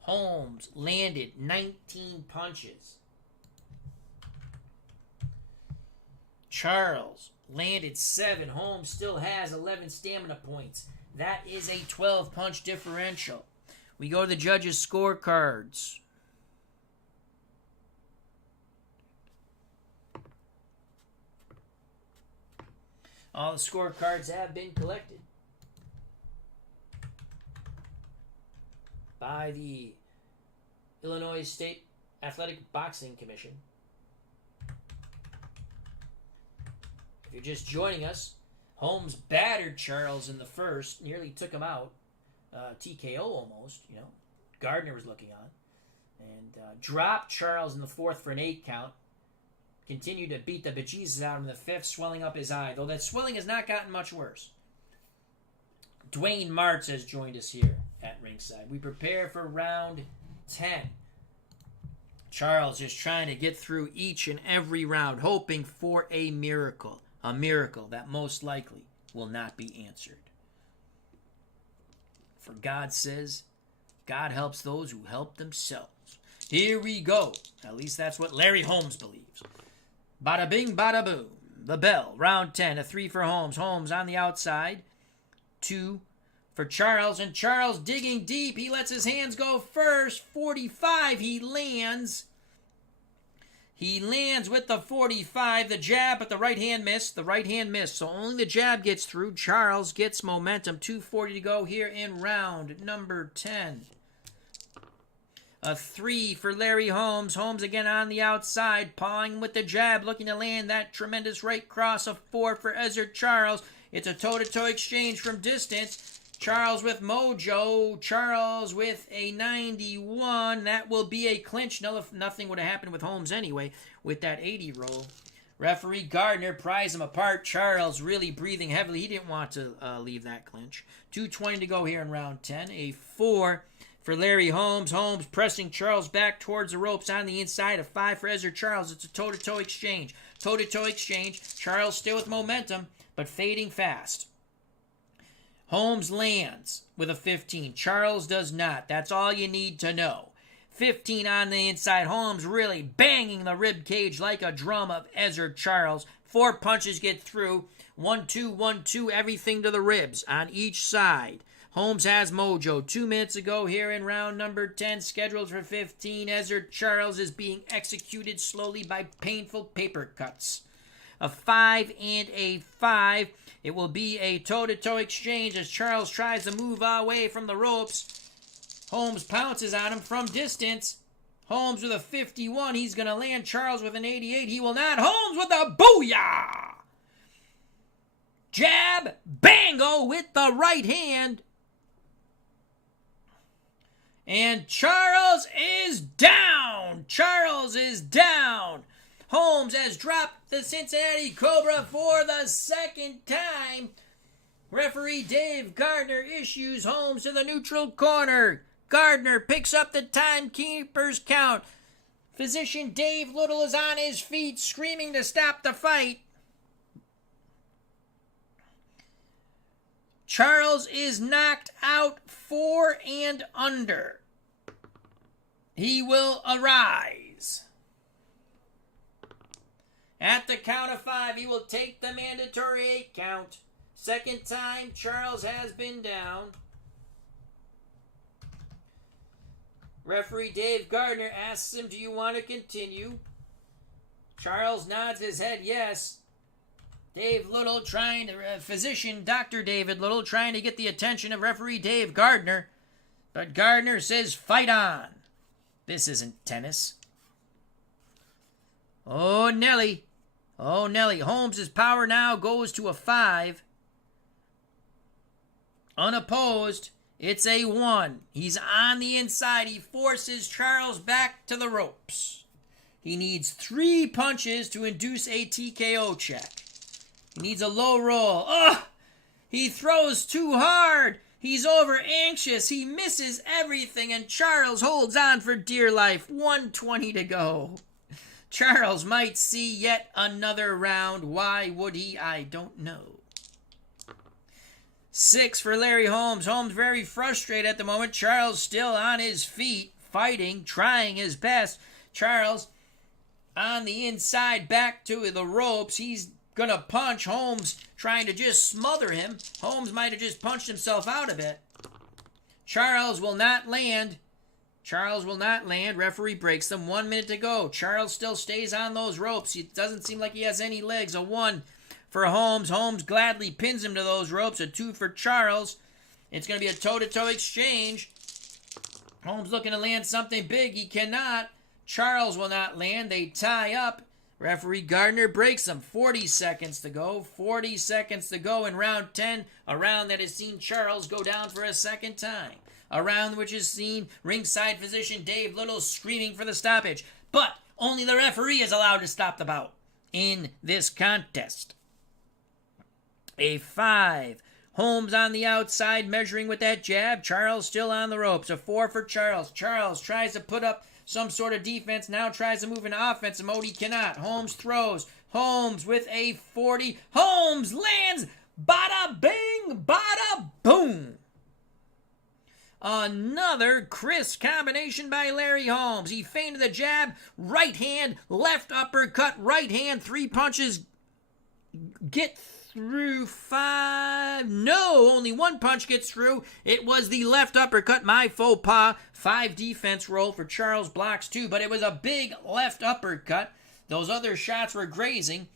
Holmes landed 19 punches. Charles landed 7. Holmes still has 11 stamina points. That is a 12-punch differential. We go to the judges' scorecards. All the scorecards have been collected by the Illinois State Athletic Boxing Commission. If you're just joining us, Holmes battered Charles in the first, nearly took him out. TKO almost, you know. Gardner was looking on. And dropped Charles in the 4th for an 8 count. Continued to beat the bejesus out in the 5th, swelling up his eye. Though that swelling has not gotten much worse. Dwayne Martz has joined us here at ringside. We prepare for round 10. Charles is trying to get through each and every round, hoping for a miracle. A miracle that most likely will not be answered. For God says, God helps those who help themselves. Here we go. At least that's what Larry Holmes believes. Bada bing, bada boom. The bell. Round 10. A 3 for Holmes. Holmes on the outside. 2 for Charles. And Charles digging deep. He lets his hands go first. 45. He lands. He lands with the 45, the jab, but the right hand missed. The right hand missed, so only the jab gets through. Charles gets momentum. 2:40 to go here in round number 10. A 3 for Larry Holmes. Holmes again on the outside, pawing with the jab, looking to land that tremendous right cross. A 4 for Ezzard Charles. It's a toe-to-toe exchange from distance. Charles with mojo. Charles with a 91. That will be a clinch. No, nothing would have happened with Holmes anyway with that 80 roll. Referee Gardner pries him apart. Charles really breathing heavily. He didn't want to leave that clinch. 2:20 to go here in round 10. A 4 for Larry Holmes. Holmes pressing Charles back towards the ropes on the inside. A 5 for Ezzard Charles. It's a toe-to-toe exchange. Toe-to-toe exchange. Charles still with momentum, but fading fast. Holmes lands with a 15. Charles does not. That's all you need to know. 15 on the inside. Holmes really banging the rib cage like a drum of Ezzard Charles. 4 punches get through. 1-2, 1-2, everything to the ribs on each side. Holmes has mojo. 2 minutes ago here in round number 10, scheduled for 15. Ezzard Charles is being executed slowly by painful paper cuts. A 5 and a 5. It will be a toe-to-toe exchange as Charles tries to move away from the ropes. Holmes pounces on him from distance. Holmes with a 51. He's going to land Charles with an 88. He will not. Holmes with a booyah! Jab, bango with the right hand. And Charles is down. Charles is down. Holmes has dropped the Cincinnati Cobra for the second time. Referee Dave Gardner issues Holmes to the neutral corner. Gardner picks up the timekeeper's count. Physician Dave Little is on his feet, screaming to stop the fight. Charles is knocked out 4 and under. He will arise. At the count of 5, he will take the mandatory 8 count. Second time Charles has been down. Referee Dave Gardner asks him, do you want to continue? Charles nods his head yes. Dave Little trying to, physician Dr. David Little trying to get the attention of referee Dave Gardner. But Gardner says, fight on. This isn't tennis. Oh, Nelly. Oh, Nelly. Holmes' power now goes to a 5. Unopposed. It's a 1. He's on the inside. He forces Charles back to the ropes. He needs 3 punches to induce a TKO check. He needs a low roll. Ugh! He throws too hard. He's over anxious. He misses everything, and Charles holds on for dear life. 1:20 to go. Charles might see yet another round. Why would he? I don't know. 6 for Larry Holmes. Holmes very frustrated at the moment. Charles still on his feet, fighting, trying his best. Charles on the inside, back to the ropes. He's going to punch. Holmes trying to just smother him. Holmes might have just punched himself out of it. Charles will not land. Charles will not land. Referee breaks them. 1 minute to go. Charles still stays on those ropes. It doesn't seem like he has any legs. A 1 for Holmes. Holmes gladly pins him to those ropes. A 2 for Charles. It's going to be a toe-to-toe exchange. Holmes looking to land something big. He cannot. Charles will not land. They tie up. Referee Gardner breaks them. 40 seconds to go. 40 seconds to go in round 10. A round that has seen Charles go down for a second time. A round which has seen ringside physician Dave Little screaming for the stoppage. But only the referee is allowed to stop the bout in this contest. A 5. Holmes on the outside measuring with that jab. Charles still on the ropes. A 4 for Charles. Charles tries to put up some sort of defense. Now tries to move into offensive mode. He cannot. Holmes throws. Holmes with a 40. Holmes lands. Bada bing, bada boom. Another crisp combination by Larry Holmes. He feinted the jab. Right hand, left uppercut, right hand. 3 punches get through 5. No, only 1 punch gets through. It was the left uppercut, my faux pas. 5 defense roll for Charles, blocks 2, but it was a big left uppercut. Those other shots were grazing.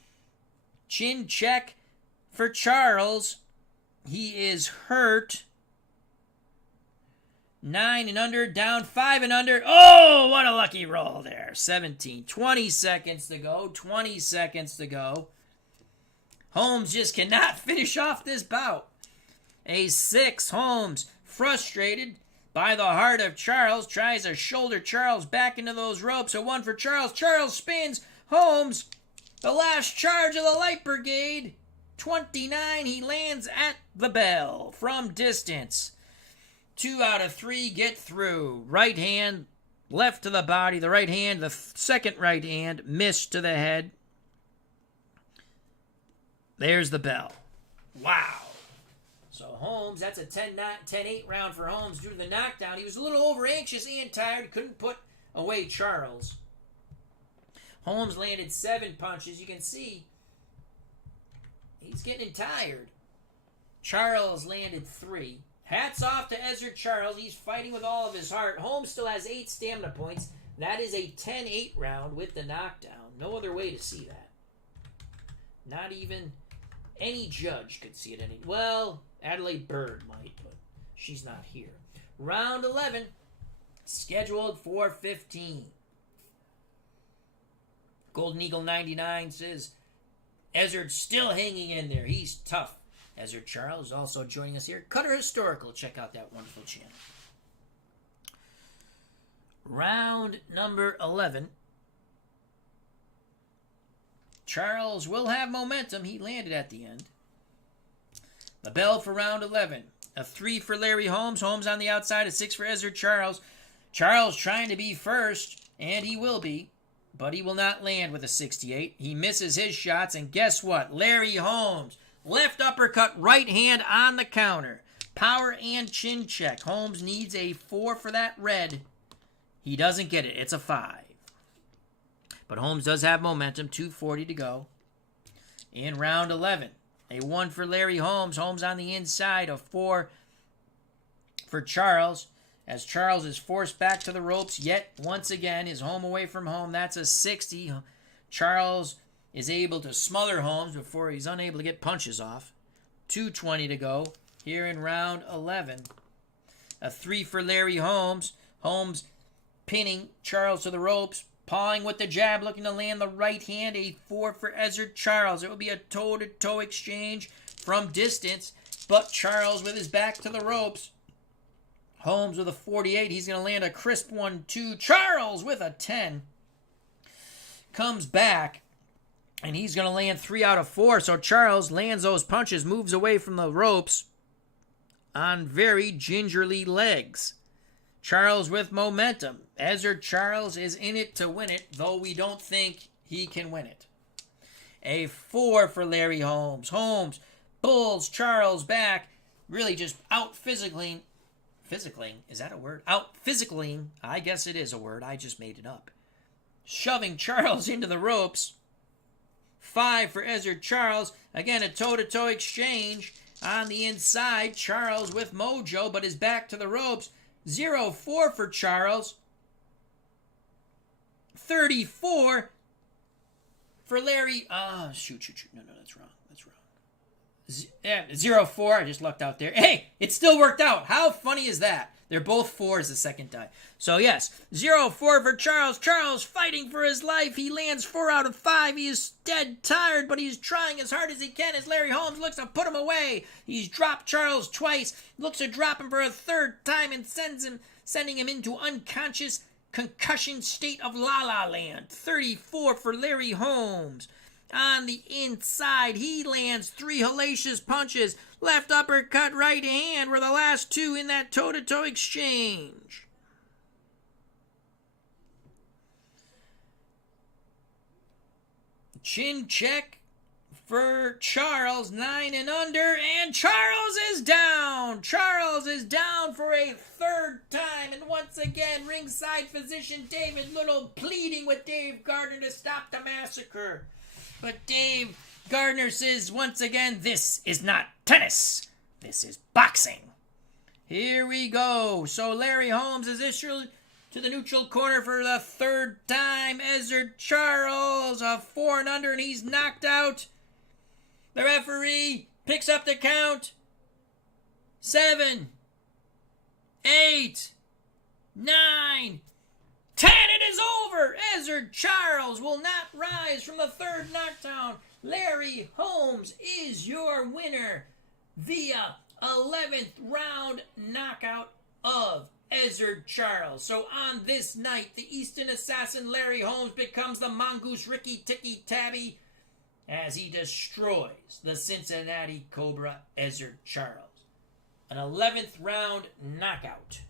Chin check for Charles. He is hurt. 9 and under, down 5 and under. Oh, what a lucky roll there. 17. 20 seconds to go. 20 seconds to go. Holmes just cannot finish off this bout. A 6. Holmes, frustrated by the heart of Charles, tries to shoulder Charles back into those ropes. A 1 for Charles. Charles spins. Holmes, the last charge of the Light Brigade. 29. He lands at the bell from distance. 2 out of 3 get through. Right hand, left to the body. The right hand, the second right hand, missed to the head. There's the bell. Wow. So Holmes, that's a 10-8 round for Holmes due to the knockdown. He was a little over-anxious and tired. Couldn't put away Charles. Holmes landed 7 punches. You can see he's getting tired. Charles landed 3. Hats off to Ezzard Charles. He's fighting with all of his heart. Holmes still has 8 stamina points. That is a 10-8 round with the knockdown. No other way to see that. Not even any judge could see it. Well, Adelaide Bird might, but she's not here. Round 11, scheduled for 15. GoldenEagle99 says, Ezzard's still hanging in there. He's tough. Ezzard Charles is also joining us here. Cutter Historical. Check out that wonderful channel. Round number 11. Charles will have momentum. He landed at the end. The bell for round 11. A 3 for Larry Holmes. Holmes on the outside. A 6 for Ezzard Charles. Charles trying to be first, and he will be. But he will not land with a 68. He misses his shots, and guess what? Larry Holmes. Left uppercut, right hand on the counter. Power and chin check. Holmes needs a 4 for that red. He doesn't get it. It's a 5. But Holmes does have momentum. 2:40 to go. In round 11. A 1 for Larry Holmes. Holmes on the inside. A 4 for Charles. As Charles is forced back to the ropes yet once again. His home away from home. That's a 60. Charles is able to smother Holmes before he's unable to get punches off. 2:20 to go here in round 11. A 3 for Larry Holmes. Holmes pinning Charles to the ropes, pawing with the jab, looking to land the right hand. A 4 for Ezzard Charles. It will be a toe-to-toe exchange from distance, but Charles with his back to the ropes. Holmes with a 48. He's going to land a crisp 1-2. Charles with a 10. Comes back. And he's going to land 3 out of 4. So Charles lands those punches, moves away from the ropes on very gingerly legs. Charles with momentum. Ezzard Charles is in it to win it, though we don't think he can win it. A 4 for Larry Holmes. Holmes pulls Charles back, really just out-physicaling. Is that a word? Out-physicaling. I guess it is a word. I just made it up. Shoving Charles into the ropes. 5 for Ezzard Charles. Again, a toe-to-toe exchange on the inside. Charles with mojo, but is back to the ropes. 0-4 for Charles. 34 for Larry. Shoot. No, that's wrong. 0-4. I just lucked out there. Hey, it still worked out. How funny is that? They're both 4s the second time. So, yes, 0-4 for Charles. Charles fighting for his life. He lands 4 out of 5. He is dead tired, but he's trying as hard as he can as Larry Holmes looks to put him away. He's dropped Charles twice, looks to drop him for a 3rd time, and sending him into unconscious concussion state of la-la land. 34 for Larry Holmes. On the inside, he lands 3 hellacious punches. Left uppercut, right hand were the last 2 in that toe-to-toe exchange. Chin check for Charles, 9 and under, and Charles is down. Charles is down for a 3rd time, and once again, ringside physician David Little pleading with Dave Gardner to stop the massacre. But Dave Gardner says once again, this is not tennis. This is boxing. Here we go. So Larry Holmes is issued to the neutral corner for the 3rd time. Ezzard Charles, a 4 and under, and he's knocked out. The referee picks up the count. 7, 8, 9, 10. It is over. Ezzard Charles will not rise from the third knockdown. Larry Holmes is your winner via 11th round knockout of Ezzard Charles. So on this night, the Easton assassin Larry Holmes becomes the Mongoose Ricky Ticky Tabby as he destroys the Cincinnati Cobra Ezzard Charles. An 11th round knockout.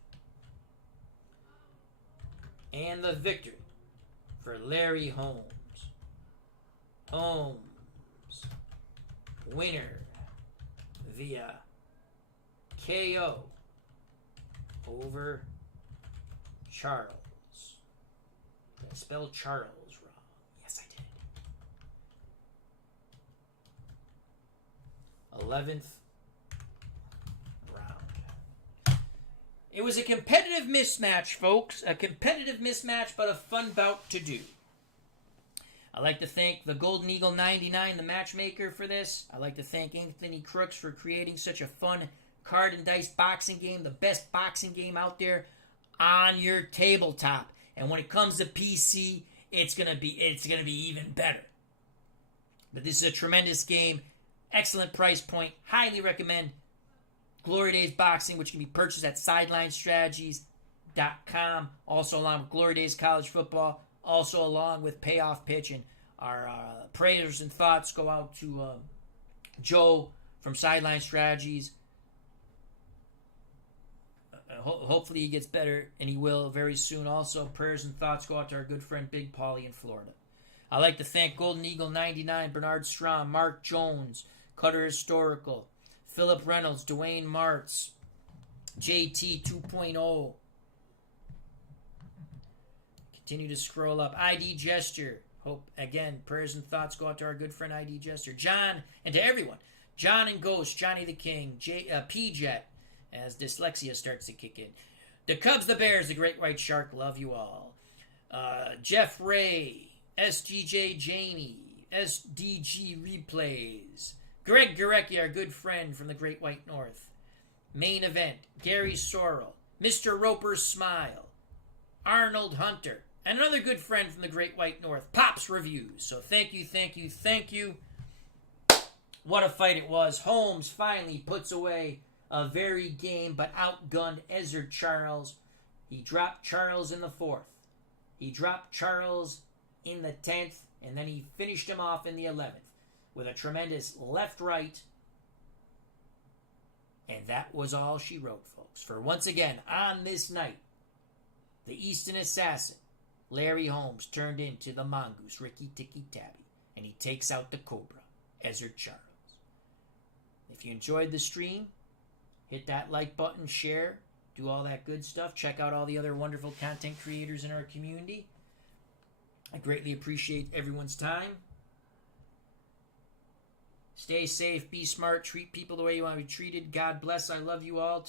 And the victory for Larry Holmes. Holmes, winner via KO over Charles. Did I spell Charles wrong? Yes, I did. 11th round. It was a competitive mismatch, folks. A competitive mismatch, but a fun bout to do. I'd like to thank the GoldenEagle99, the matchmaker, for this. I'd like to thank Anthony Crooks for creating such a fun card and dice boxing game, the best boxing game out there on your tabletop. And when it comes to PC, it's gonna be even better. But this is a tremendous game, excellent price point. Highly recommend Glory Days Boxing, which can be purchased at SidelineStrategies.com. Also along with Glory Days College Football. Also along with Payoff Pitch. And our prayers and thoughts go out to Joe from Sideline Strategies. Hopefully he gets better, and he will very soon. Also, prayers and thoughts go out to our good friend Big Paulie in Florida. I'd like to thank GoldenEagle99, Bernard Strom, Mark Jones, Cutter Historical, Philip Reynolds, Dwayne Martz, JT 2.0. Continue to scroll up. ID Gesture. Hope, again, prayers and thoughts go out to our good friend ID Gesture. John, and to everyone. John and Ghost, Johnny the King, P-Jet, as dyslexia starts to kick in. The Cubs, the Bears, the Great White Shark, love you all. Jeff Ray, SGJ Jamie, SDG Replays, Greg Gurecki, our good friend from the Great White North. Main Event, Gary Sorrell, Mr. Roper's Smile, Arnold Hunter, and another good friend from the Great White North, Pops Reviews. So thank you, thank you, thank you. What a fight it was. Holmes finally puts away a very game but outgunned Ezzard Charles. He dropped Charles in the 4th. He dropped Charles in the 10th, and then he finished him off in the 11th with a tremendous left-right. And that was all she wrote, folks. For once again, on this night, the Easton assassin, Larry Holmes, turned into the Mongoose, Ricky Ticky Tabby, and he takes out the Cobra, Ezzard Charles. If you enjoyed the stream, hit that like button, share, do all that good stuff. Check out all the other wonderful content creators in our community. I greatly appreciate everyone's time. Stay safe, be smart, treat people the way you want to be treated. God bless. I love you all.